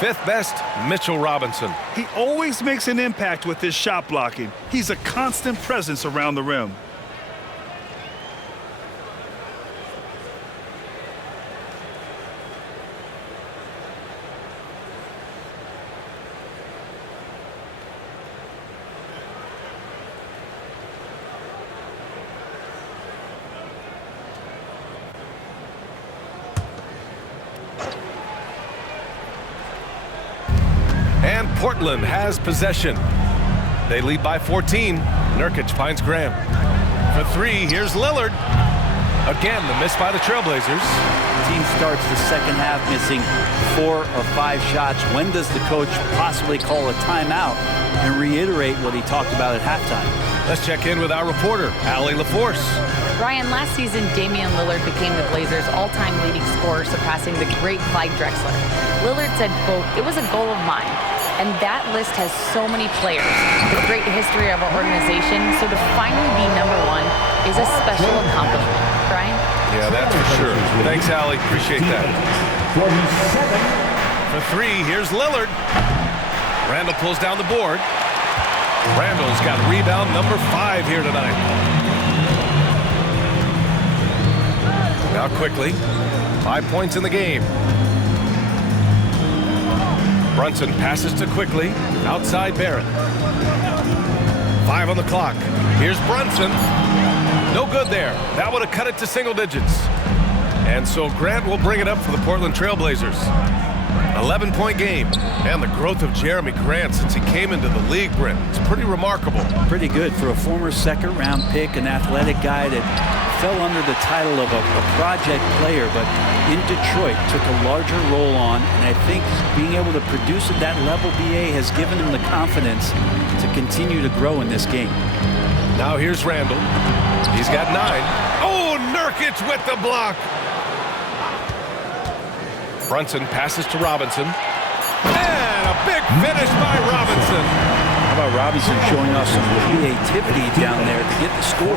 Fifth best, Mitchell Robinson. He always makes an impact with his shot blocking. He's a constant presence around the rim. And Portland has possession. They lead by 14. Nurkic finds Graham. For three, here's Lillard. Again, the miss by the Trailblazers. The team starts the second half missing 4 of 5 shots. When does the coach possibly call a timeout and reiterate what he talked about at halftime? Let's check in with our reporter, Allie LaForce. Ryan, last season, Damian Lillard became the Blazers' all-time leading scorer, surpassing the great Clyde Drexler. Lillard said, quote, "It was a goal of mine." And that list has so many players, the great history of our organization, so to finally be #1 is a special accomplishment. Brian? Yeah, that's for sure. Thanks, Allie. Appreciate that. 47. For three, here's Lillard. Randall pulls down the board. Randall's got rebound number 5 here tonight. Now quickly, 5 points in the game. Brunson passes to Quickly, outside Barrett. 5 on the clock. Here's Brunson. No good there. That would have cut it to single digits. And so Grant will bring it up for the Portland Trailblazers. 11-point game. And the growth of Jeremy Grant since he came into the league, Brent, it's pretty remarkable. Pretty good for a former second-round pick, an athletic guy that fell under the title of a project player, but in Detroit took a larger role on, and I think being able to produce at that level, BA, has given him the confidence to continue to grow in this game. Now here's Randall. He's got 9. Oh, Nurkic with the block. Brunson passes to Robinson. And a big finish by Robinson. How about Robinson showing us some creativity down there to get the score?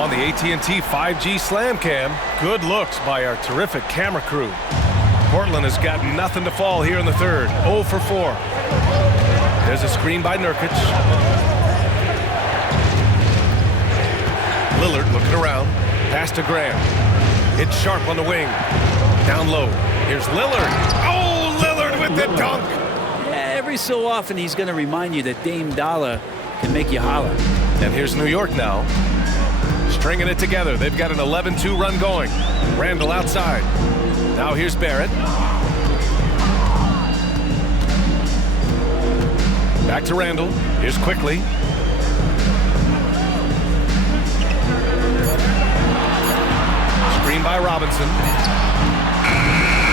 On the AT&T 5G Slam Cam, good looks by our terrific camera crew. Portland has got nothing to fall here in the third. 0 for 4. There's a screen by Nurkic. Lillard looking around. Pass to Graham. It's Sharp on the wing. Down low. Here's Lillard. Oh, Lillard with the dunk. Every so often he's going to remind you that Dame Dollar can make you holler. And here's New York now. Stringing it together. They've got an 11-2 run going. Randall outside. Now here's Barrett. Back to Randall. Here's Quickly. Screen by Robinson.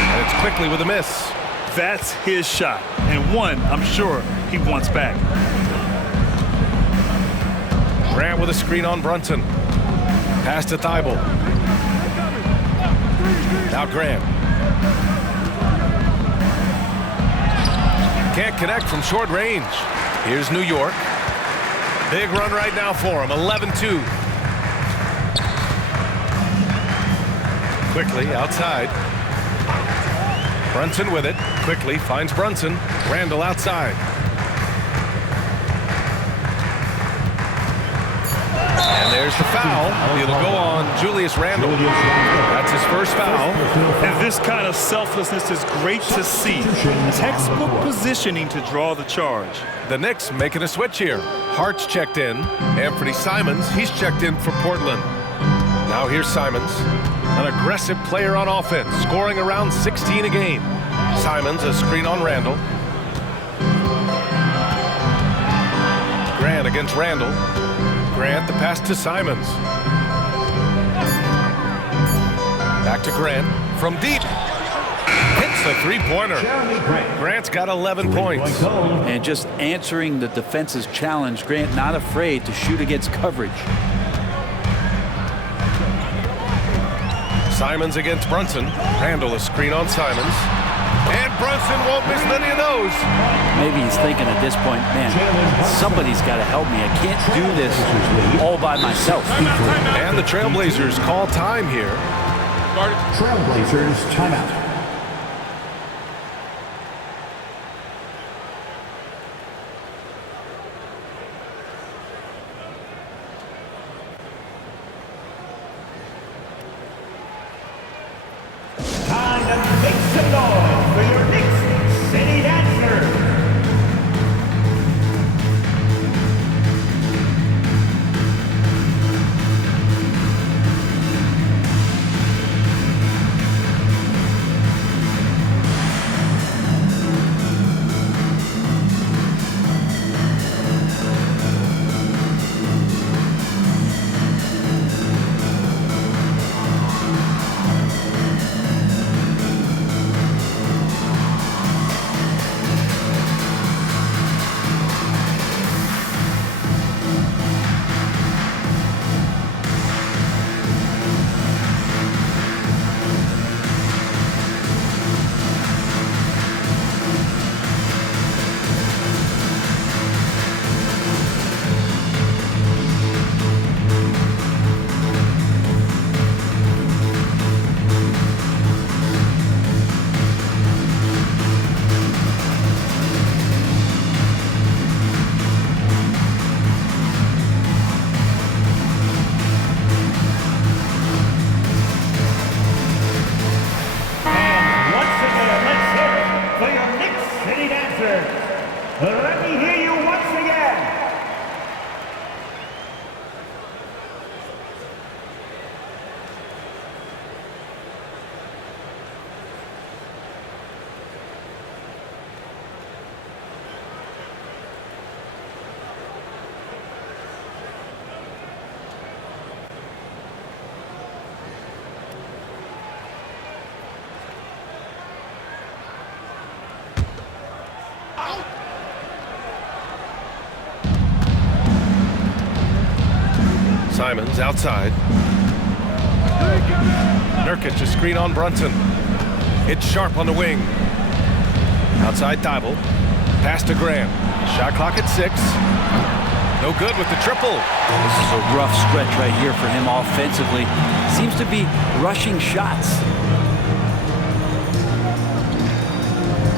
And it's Quickly with a miss. That's his shot, and one I'm sure he wants back. Grant with a screen on Brunson. Pass to Thibault. Now Grant. Can't connect from short range. Here's New York. Big run right now for him, 11-2. Quickly outside. Brunson with it. Quickly finds Brunson. Randall outside. And there's the foul. It'll go on Julius Randle. That's his first foul. And this kind of selflessness is great to see. Textbook positioning to draw the charge. The Knicks making a switch here. Hart's checked in. Anthony Simons, he's checked in for Portland. Now here's Simons, an aggressive player on offense, scoring around 16 a game. Simons, a screen on Randall. Grant against Randall. Grant, the pass to Simons. Back to Grant from deep. Hits the three-pointer. Grant's got 11 points. And just answering the defense's challenge, Grant not afraid to shoot against coverage. Simons against Brunson. Randall a screen on Simons. And Brunson won't miss many of those. Maybe he's thinking at this point, man, somebody's got to help me. I can't do this all by myself. And the Trailblazers call time here. Trailblazers timeout. Time to make some noise for your Knicks City Dancers. Let me hear you once again. Simons outside. Nurkic a screen on Brunson. It's Sharp on the wing. Outside Thibault. Pass to Graham. Shot clock at 6. No good with the triple. This is a rough stretch right here for him offensively. Seems to be rushing shots.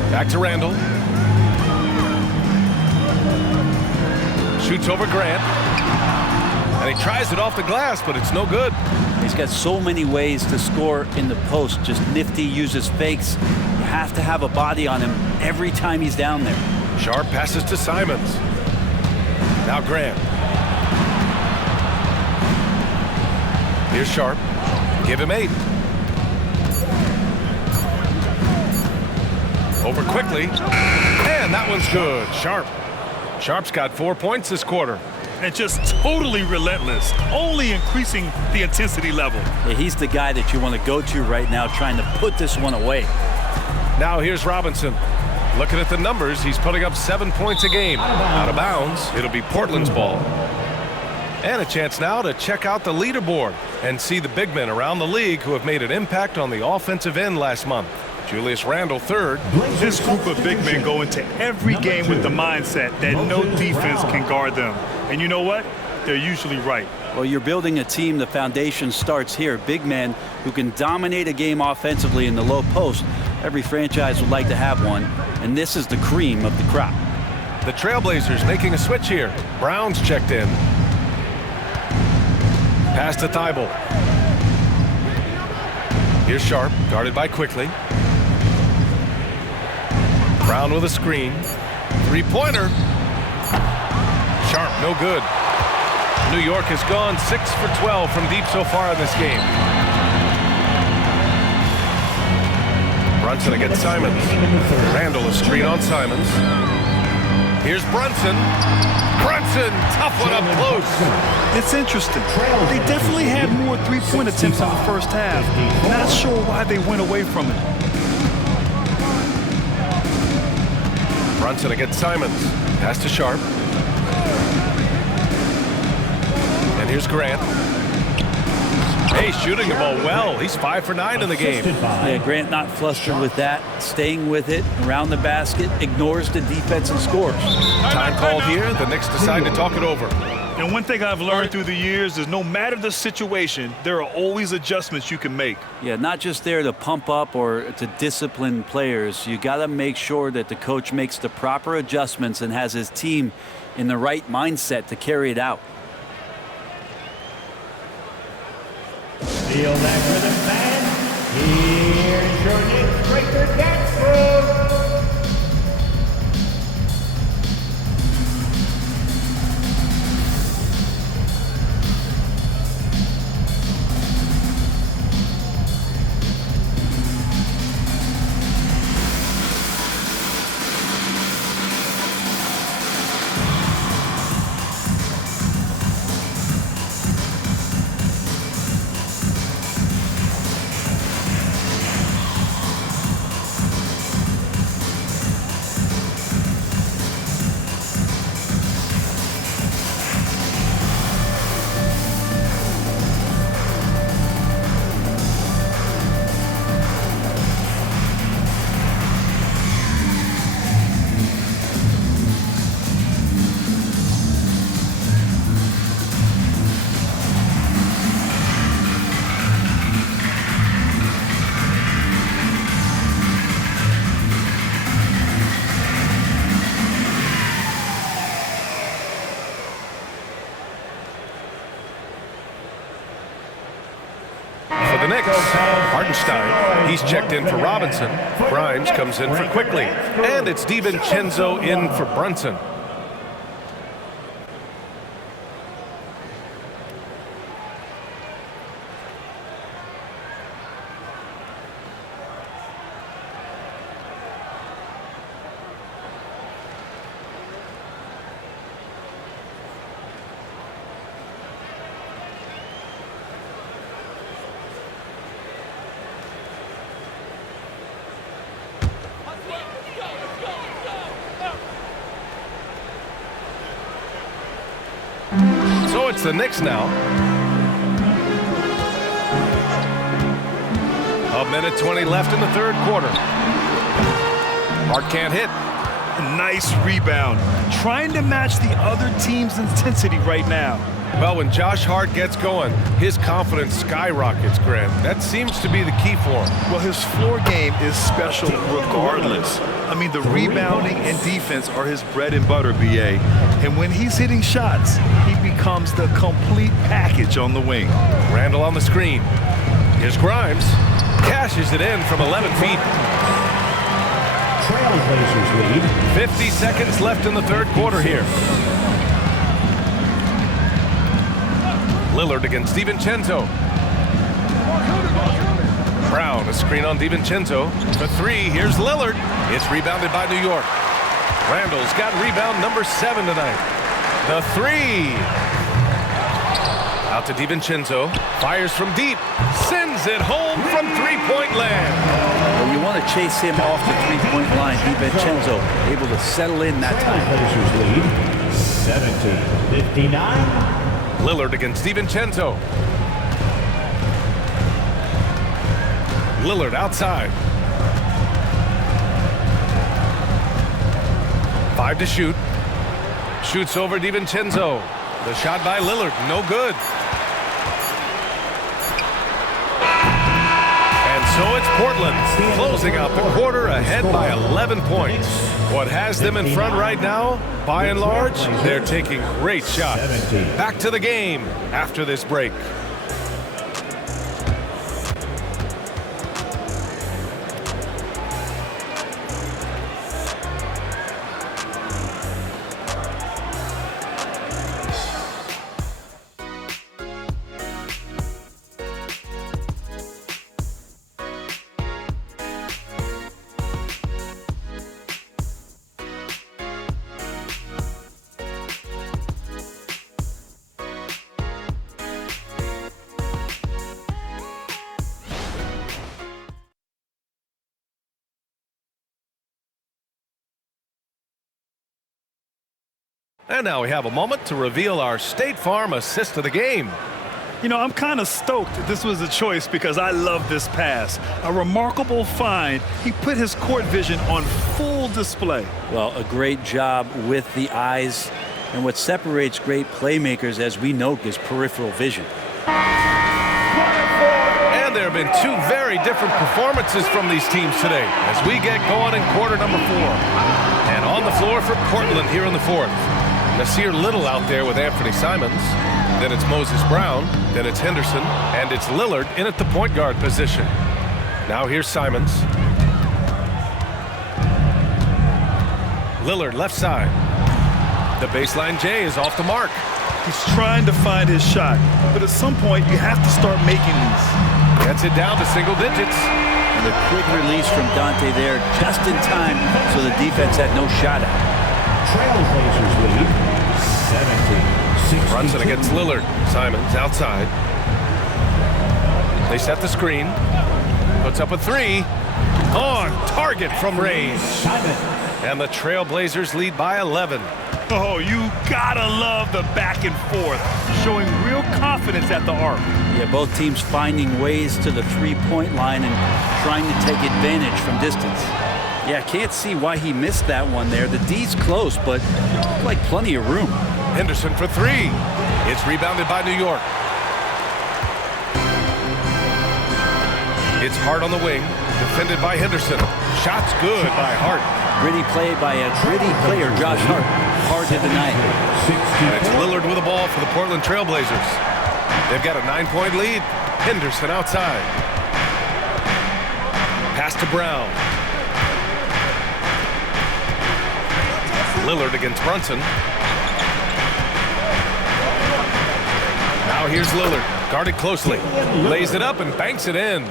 Back to Randall. Shoots over Grant. And he tries it off the glass, but it's no good. He's got so many ways to score in the post. Just nifty, uses fakes. You have to have a body on him every time he's down there. Sharp passes to Simons. Now Grant. Here's Sharp. Give him 8. Over quickly. And that one's good. Sharp. Sharp's got 4 points this quarter. And just totally relentless, only increasing the intensity level. Yeah, he's the guy that you want to go to right now, trying to put this one away. Now here's Robinson. Looking at the numbers, he's putting up 7 points a game. Out of bounds, it'll be Portland's ball. And a chance now to check out the leaderboard and see the big men around the league who have made an impact on the offensive end last month. Julius Randle third. This group of big men go into every game with the mindset that no defense can guard them. And you know what? they're usually right. Well, you're building a team, the foundation starts here. Big men who can dominate a game offensively in the low post. Every franchise would like to have one, and this is the cream of the crop. The Trailblazers making a switch here. Brown's checked in. Pass to Thibault. Here's Sharp, guarded by Quickly. Brown with a screen. Three-pointer. Sharp, no good. New York has gone 6 for 12 from deep so far in this game. Brunson against Simons. Randall a screen on Simons. Here's Brunson. Brunson, tough one up close. It's interesting. They definitely had more three-point attempts in the first half. Not sure why they went away from it. Brunson against Simons. Pass to Sharp. And here's Grant. Hey, shooting the ball well. He's 5 for 9 in the game. Yeah, Grant not flustered with that, staying with it around the basket, ignores the defense and scores. Time called here. The Knicks decide to talk it over. And one thing I've learned through the years is no matter the situation, there are always adjustments you can make. Yeah, not just there to pump up or to discipline players. You got to make sure that the coach makes the proper adjustments and has his team in the right mindset to carry it out. Feel that rhythm, fans. Here's your Knicks breaker dance move. The Knicks, Hartenstein, he's checked in for Robinson. Grimes comes in for Quickly. And it's DiVincenzo in for Brunson. So it's the Knicks now. A minute 20 left in the third quarter. Hart can't hit. Nice rebound. Trying to match the other team's intensity right now. Well, when Josh Hart gets going, his confidence skyrockets, Grant. That seems to be the key for him. Well, his floor game is special regardless. I mean, the rebounding and defense are his bread and butter, BA. And when he's hitting shots, he becomes the complete package on the wing. Randall on the screen. Here's Grimes. Cashes it in from 11 feet. Trailblazers lead. 50 seconds left in the third quarter here. Lillard against DiVincenzo. Brown, a screen on DiVincenzo. For three, here's Lillard. It's rebounded by New York. Randall's got rebound number 7 tonight. The three. Out to DiVincenzo. Fires from deep. Sends it home from three-point land. Well, you want to chase him off the three-point line. DiVincenzo able to settle in that time. Trailblazers lead 17-59. Lillard against DiVincenzo. Lillard outside. 5 to shoot. Shoots over DiVincenzo. The shot by Lillard, no good. And so it's Portland closing out the quarter ahead by 11 points. What has them in front right now, by and large, they're taking great shots. Back to the game after this break. And now we have a moment to reveal our State Farm assist of the game. You know, I'm kind of stoked this was a choice because I love this pass. A remarkable find. He put his court vision on full display. Well, a great job with the eyes. And what separates great playmakers, as we know, is peripheral vision. And there have been two very different performances from these teams today as we get going in quarter number 4. And on the floor for Portland here in the 4th. Nasir Little out there with Anthony Simons. Then it's Moses Brown. Then it's Henderson. And it's Lillard in at the point guard position. Now here's Simons. Lillard left side. The baseline J is off the mark. He's trying to find his shot, but at some point you have to start making these. Gets it down to single digits. And a quick release from Dante there just in time so the defense had no shot at it. Trailblazers lead 17-62. Brunson against Lillard. Simons outside. They set the screen. Puts up a 3. On target from Rays. And the Trailblazers lead by 11. Oh, you gotta love the back and forth, showing real confidence at the arc. Yeah, both teams finding ways to the three-point line and trying to take advantage from distance. Yeah, can't see why he missed that one there. The D's close, but like plenty of room. Henderson for 3. It's rebounded by New York. It's Hart on the wing, defended by Henderson. Shots good by Hart. Gritty play by a gritty player, Josh Hart. Hard to deny. And it's Lillard with the ball for the Portland Trailblazers. They've got a 9-point lead. Henderson outside. Pass to Brown. Lillard against Brunson. Now here's Lillard, guarded closely. Lays it up and banks it in.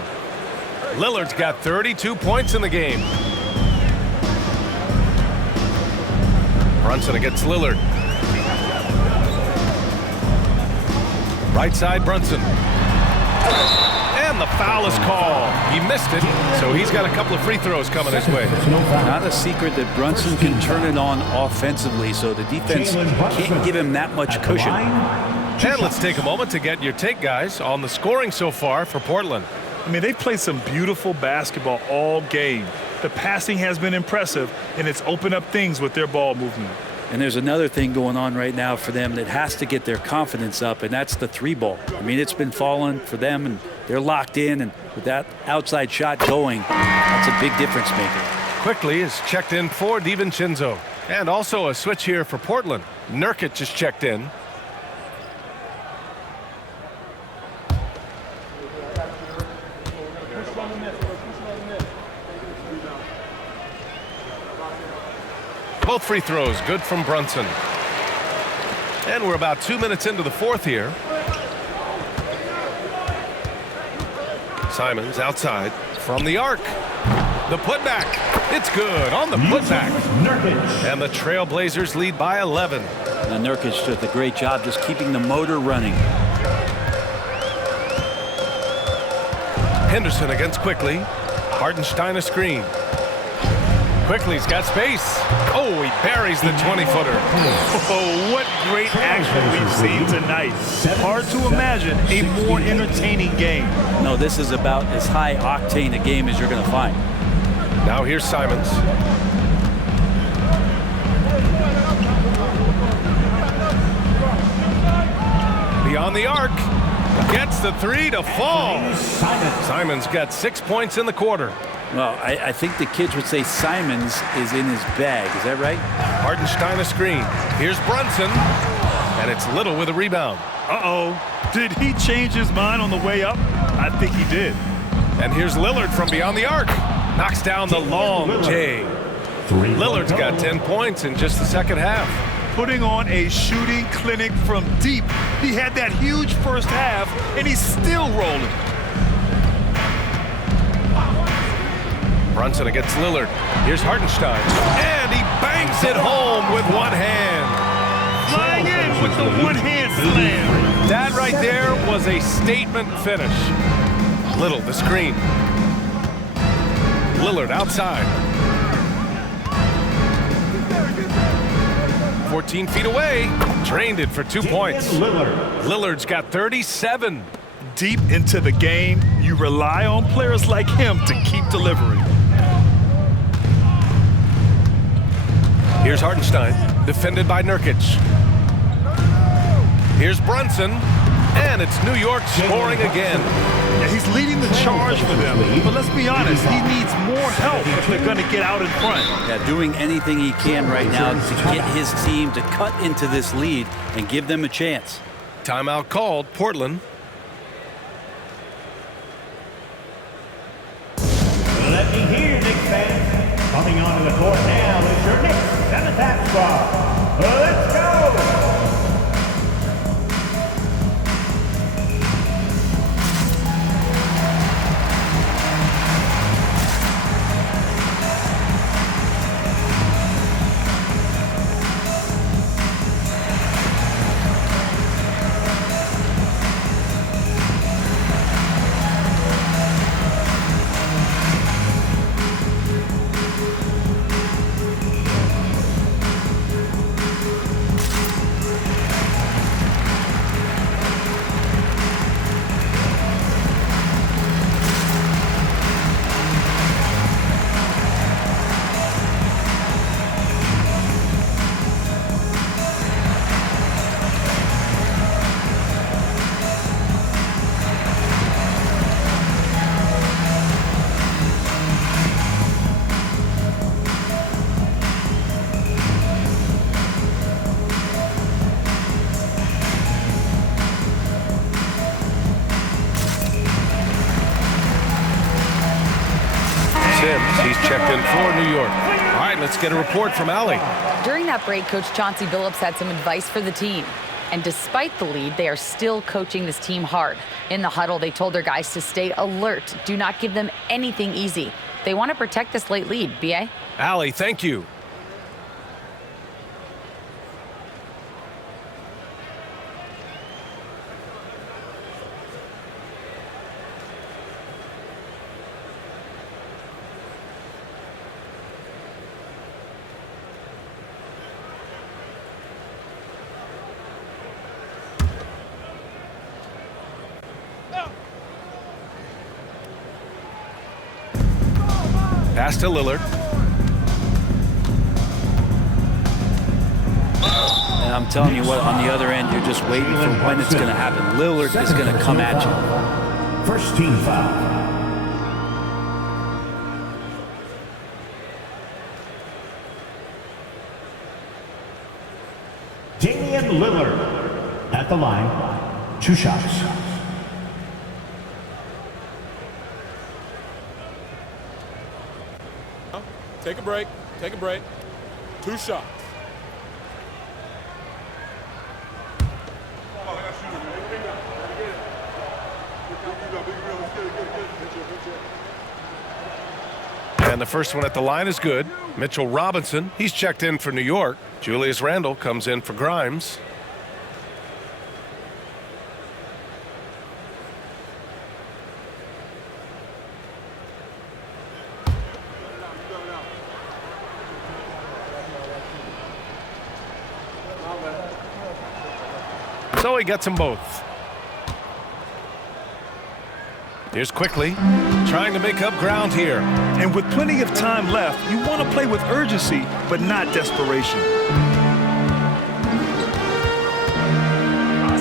Lillard's got 32 points in the game. Brunson against Lillard. Right side, Brunson. And the foul is called. He missed it, so he's got a couple of free throws coming his way. Not a secret that Brunson can turn it on offensively, so the defense can't give him that much cushion. And let's take a moment to get your take, guys, on the scoring so far for Portland. I mean, they've played some beautiful basketball all game. The passing has been impressive, and it's opened up things with their ball movement. And there's another thing going on right now for them that has to get their confidence up, and that's the 3-ball. I mean, it's been falling for them, and they're locked in, and with that outside shot going, that's a big difference maker. Quickly is checked in for DiVincenzo. And also a switch here for Portland. Nurkic is checked in. Both free throws good from Brunson. And we're about 2 minutes into the 4th here. Simons outside from the arc. The putback. It's good on the putback. And the Trailblazers lead by 11. And Nurkic did a great job just keeping the motor running. Henderson against Quickly. Hartenstein a screen. Quickly's got space. Oh, he buries the 20-footer. Oh, what great action we've seen tonight. Hard to imagine a more entertaining game. No, this is about as high octane a game as you're going to find. Now here's Simons. the three to fall. Simon's got 6 points in the quarter. Well, I think the kids would say Simons is in his bag. Is that right? Hartenstein a screen. Here's Brunson, and it's Little with a rebound. Uh-oh. Did he change his mind on the way up? I think he did. And here's Lillard from beyond the arc. Knocks down the long J. Lillard's got 10 points in just the second half. Putting on a shooting clinic from deep. He had that huge first half, and he's still rolling. Brunson against Lillard. Here's Hartenstein. And he bangs it home with one hand. Flying in with the one-hand slam. That right there was a statement finish. Little, the screen. Lillard outside. 14 feet away. Drained it for 2 points. Lillard's got 37. Deep into the game, you rely on players like him to keep delivering. Here's Hartenstein, defended by Nurkic. Here's Brunson, and it's New York scoring again. Yeah, he's leading the charge for them, but let's be honest, he needs more help if they're going to get out in front. Yeah, doing anything he can right now to get his team to cut into this lead and give them a chance. Timeout called, Portland. Let me hear, Knicks fans. Coming onto the court now is your Knicks 7th half squad. Let's go! He's checked in for New York. All right, let's get a report from Allie. During that break, Coach Chauncey Billups had some advice for the team. And despite the lead, they are still coaching this team hard. In the huddle, they told their guys to stay alert. Do not give them anything easy. They want to protect this late lead. B.A.? Allie, thank you. Pass to Lillard. And I'm telling you what, on the other end, you're just waiting for when it's going to happen. Lillard is going to come at you. First team foul. Damian Lillard at the line. 2 shots. Take a break. Take a break. 2 shots. And the first one at the line is good. Mitchell Robinson, he's checked in for New York. Julius Randle comes in for Grimes. So he gets them both. Here's Quickly, trying to make up ground here. And with plenty of time left, you want to play with urgency, but not desperation.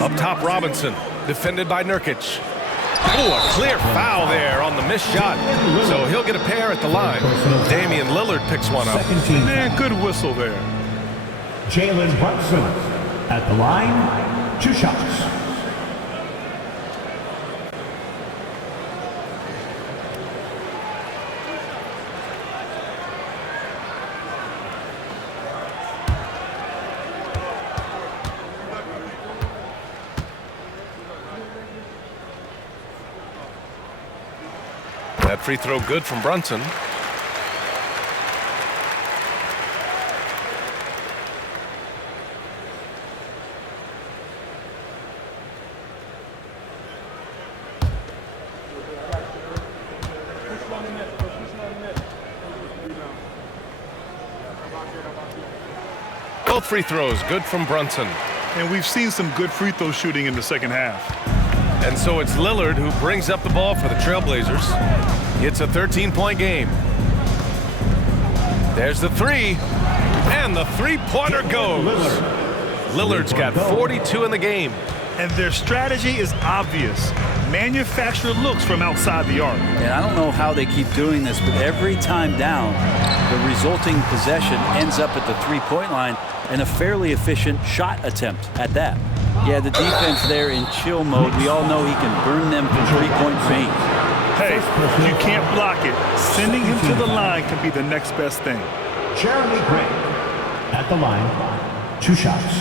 Up top, Robinson, defended by Nurkic. Ooh, a clear foul there on the missed shot. So he'll get a pair at the line. Damian Lillard picks one up. Man, good whistle there. Jalen Brunson at the line, 2 shots. That free throw good from Brunson. Both free throws good from Brunson. And we've seen some good free throw shooting in the second half. And so it's Lillard who brings up the ball for the Trailblazers. It's a 13-point game. There's the three, and the three-pointer goes. Lillard's got 42 in the game. And their strategy is obvious. Manufacture looks from outside the arc. And I don't know how they keep doing this, but every time down, the resulting possession ends up at the three-point line and a fairly efficient shot attempt at that. Yeah, the defense there in chill mode. We all know he can burn them from three-point range. Hey, if you can't block it, sending him to the line can be the next best thing. Jeremy Grant at the line, 2 shots.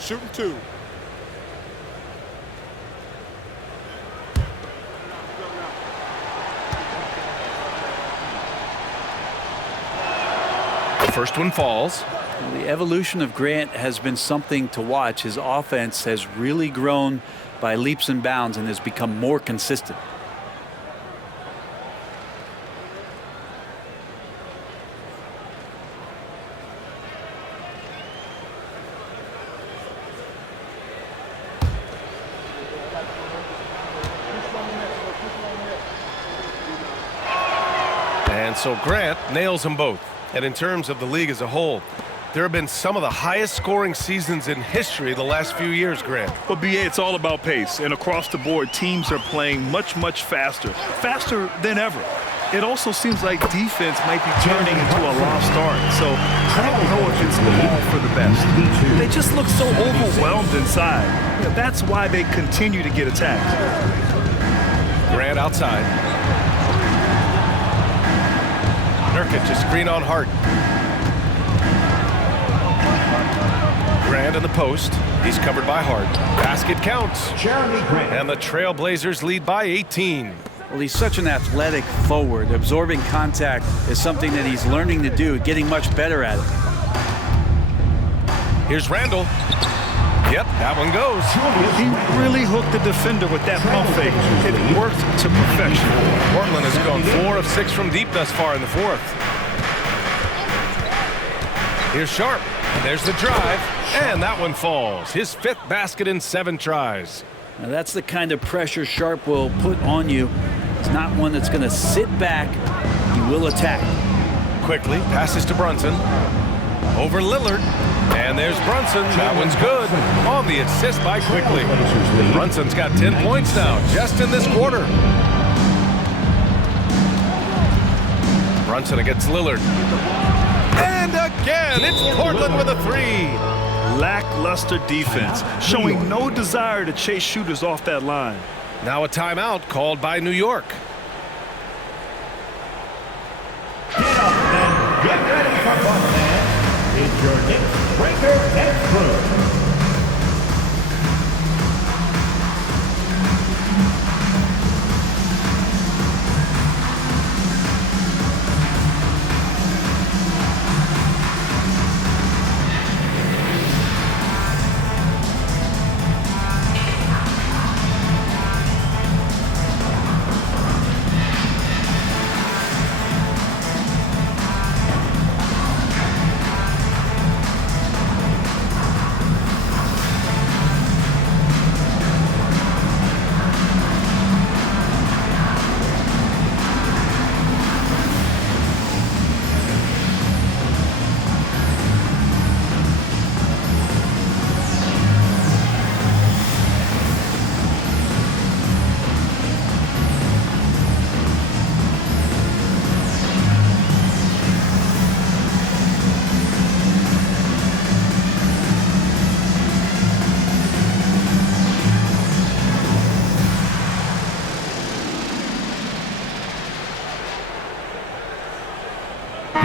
Shooting 2. The first one falls. The evolution of Grant has been something to watch. His offense has really grown by leaps and bounds and has become more consistent. And so Grant nails them both. And in terms of the league as a whole, there have been some of the highest scoring seasons in history the last few years, Grant. Well, BA, it's all about pace. And across the board, teams are playing much, much faster. Faster than ever. It also seems like defense might be turning into a lost art. So I don't know if it's all for the best. They just look so overwhelmed inside. Yeah, that's why they continue to get attacked. Grant outside. Nurkic, a screen on Hart. Grant in the post. He's covered by Hart. Basket counts. Jeremy Grant. And the Trailblazers lead by 18. Well, he's such an athletic forward. Absorbing contact is something that he's learning to do, getting much better at it. Here's Randall. Yep, that one goes. He really hooked the defender with that pump fake. It worked to perfection. Portland has gone 4 of 6 from deep thus far in the fourth. Here's Sharp. There's the drive, and that one falls. His 5th basket in 7 tries. Now that's the kind of pressure Sharp will put on you. It's not one that's going to sit back. He will attack. Quickly passes to Brunson. Over Lillard. And there's Brunson. That one's good. On the assist by Quickly. Brunson's got 10 points now, just in this quarter. Brunson against Lillard. And again, it's Portland with a 3. Lackluster defense, showing no desire to chase shooters off that line. Now a timeout called by New York. Get up and get ready for fun, man. It's your Knicks Breaker Next Crew.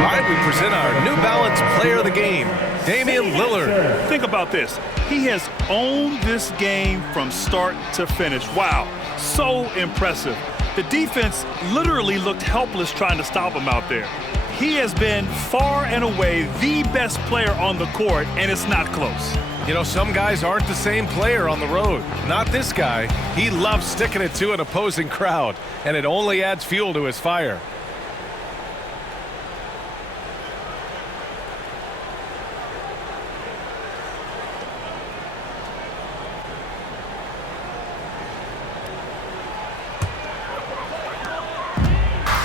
right, we present our New Balance Player of the Game, Damian Lillard. Think about this. He has owned this game from start to finish. Wow, so impressive. The defense literally looked helpless trying to stop him out there. He has been far and away the best player on the court, and it's not close. You know, some guys aren't the same player on the road. Not this guy. He loves sticking it to an opposing crowd, and it only adds fuel to his fire.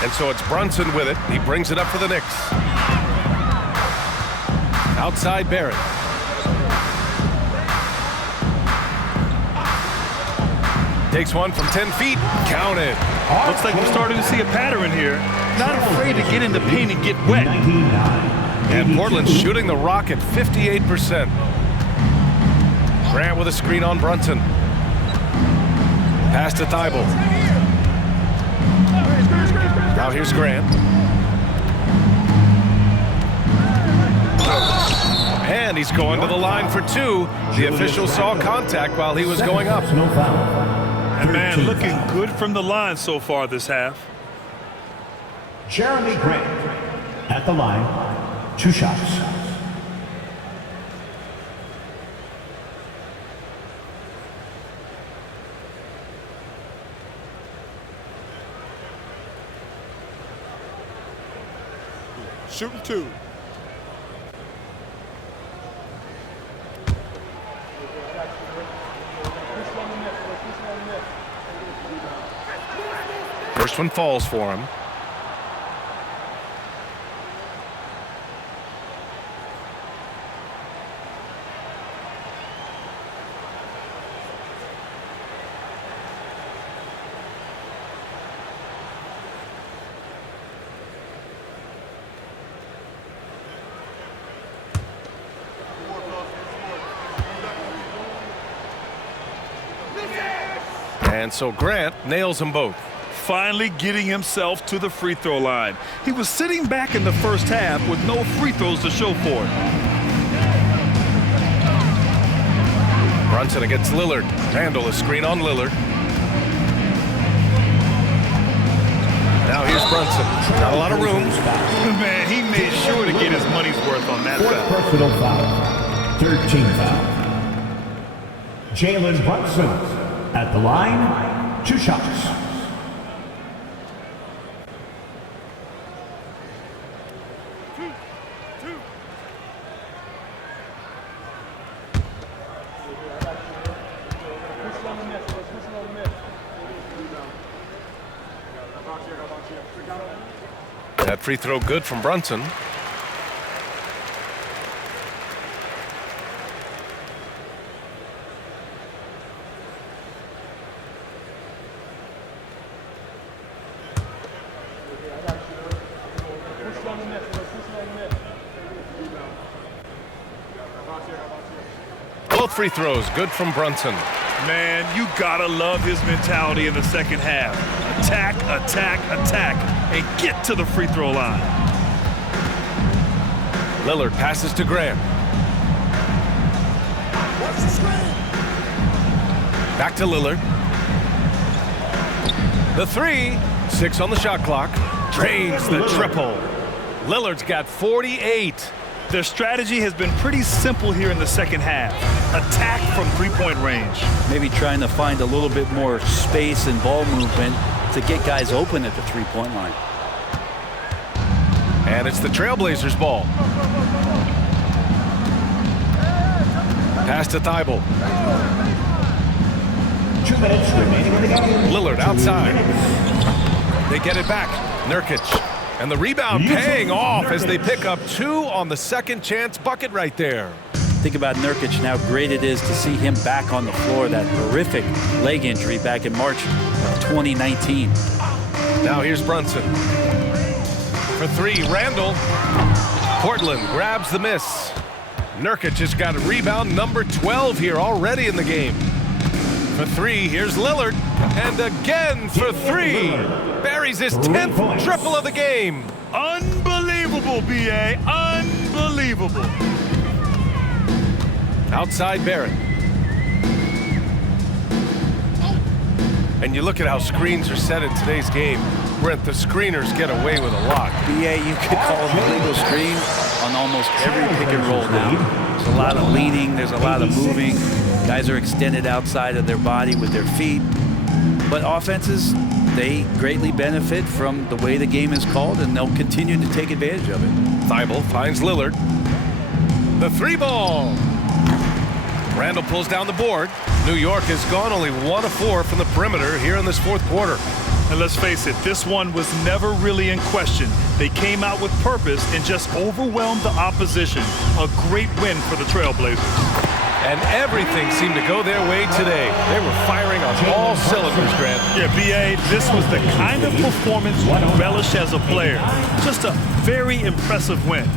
And so it's Brunson with it. He brings it up for the Knicks. Outside Barrett. Takes one from 10 feet. Counted. Looks like we're starting to see a pattern here. Not afraid to get in the paint and get wet. And Portland's shooting the rock at 58%. Grant with a screen on Brunson. Pass to Thibault. Now here's Grant. And he's going to the line for two. The official saw contact while he was going up. And man, looking good from the line so far this half. Jeremy Grant at the line, 2 shots. Shooting 2. First one falls for him. And so Grant nails them both. Finally getting himself to the free throw line. He was sitting back in the first half with no free throws to show for it. Brunson against Lillard. Randall a screen on Lillard. Now here's Brunson. Not a lot of room. Man, he made sure to get his money's worth on that foul. Personal foul, 13 foul. Jalen Brunson at the line, 2 shots. That free throw good from Brunson. Both free throws good from Brunson. Man, you gotta love his mentality in the second half. Attack, attack, attack, and get to the free throw line. Lillard passes to Grant. Back to Lillard. The three, 6 on the shot clock. Drains the triple. Lillard's got 48. Their strategy has been pretty simple here in the second half. Attack from three-point range. Maybe trying to find a little bit more space and ball movement to get guys open at the three-point line. And it's the Trailblazers' ball. Pass to Thibault. 2 minutes remaining in the game. Lillard outside. They get it back. Nurkic. And the rebound paying off as they pick up 2 on the second chance bucket right there. Think about Nurkic and how great it is to see him back on the floor. That horrific leg injury back in March of 2019. Now here's Brunson. For 3, Randall. Portland grabs the miss. Nurkic has got a rebound number 12 here already in the game. For 3, here's Lillard. And again for 3. Buries his 10th triple of the game. Unbelievable Unbelievable, B.A. Unbelievable. Outside Barrett. And you look at how screens are set in today's game. Brent, the screeners get away with a lot. Yeah, you could call it a legal screen on almost every pick and roll now. There's a lot of leaning, there's a lot of moving. Guys are extended outside of their body with their feet. But offenses, they greatly benefit from the way the game is called, and they'll continue to take advantage of it. Thibault finds Lillard. The three ball. Randall pulls down the board. New York has gone only 1 of 4 from the perimeter here in this fourth quarter. And let's face it, this one was never really in question. They came out with purpose and just overwhelmed the opposition. A great win for the Trailblazers. And everything seemed to go their way today. They were firing on all cylinders, Grant. Yeah, B.A., this was the kind of performance you relish as a player. Just a very impressive win.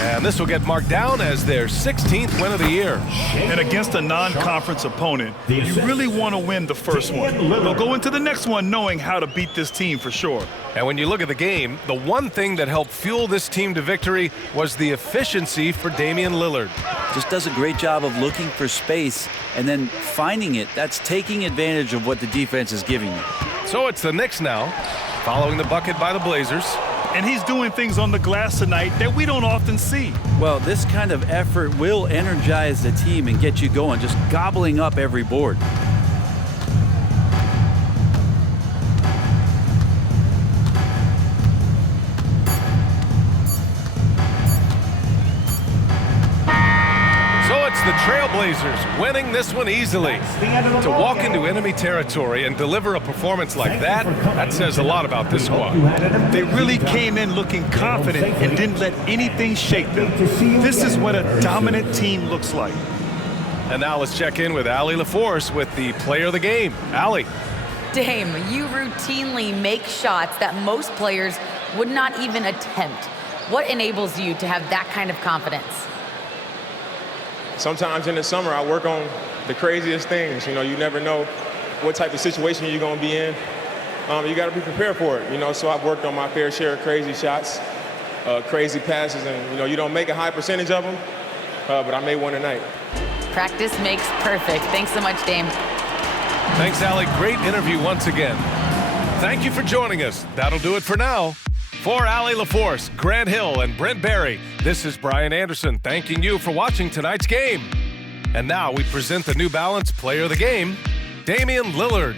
And this will get marked down as their 16th win of the year. And against a non-conference opponent, you really want to win the first one. They'll go into the next one knowing how to beat this team for sure. And when you look at the game, the one thing that helped fuel this team to victory was the efficiency for Damian Lillard. Just does a great job of looking for space and then finding it. That's taking advantage of what the defense is giving you. So it's the Knicks now, following the bucket by the Blazers. And he's doing things on the glass tonight that we don't often see. Well, this kind of effort will energize the team and get you going, just gobbling up every board. The Trailblazers winning this one easily. To walk into enemy territory and deliver a performance like that, that says a lot about this squad. They really came in looking confident and didn't let anything shake them. This is what a dominant team looks like. And now let's check in with Allie LaForce with the player of the game. Allie. Dame, you routinely make shots that most players would not even attempt. What enables you to have that kind of confidence? Sometimes in the summer, I work on the craziest things. You know, you never know what type of situation you're going to be in. You got to be prepared for it, you know, so I've worked on my fair share of crazy shots, crazy passes, and, you know, you don't make a high percentage of them, but I made one tonight. Practice makes perfect. Thanks so much, Dame. Thanks, Allie. Great interview once again. Thank you for joining us. That'll do it for now. For Allie LaForce, Grant Hill, and Brent Barry, this is Brian Anderson thanking you for watching tonight's game. And now we present the New Balance Player of the Game, Damian Lillard.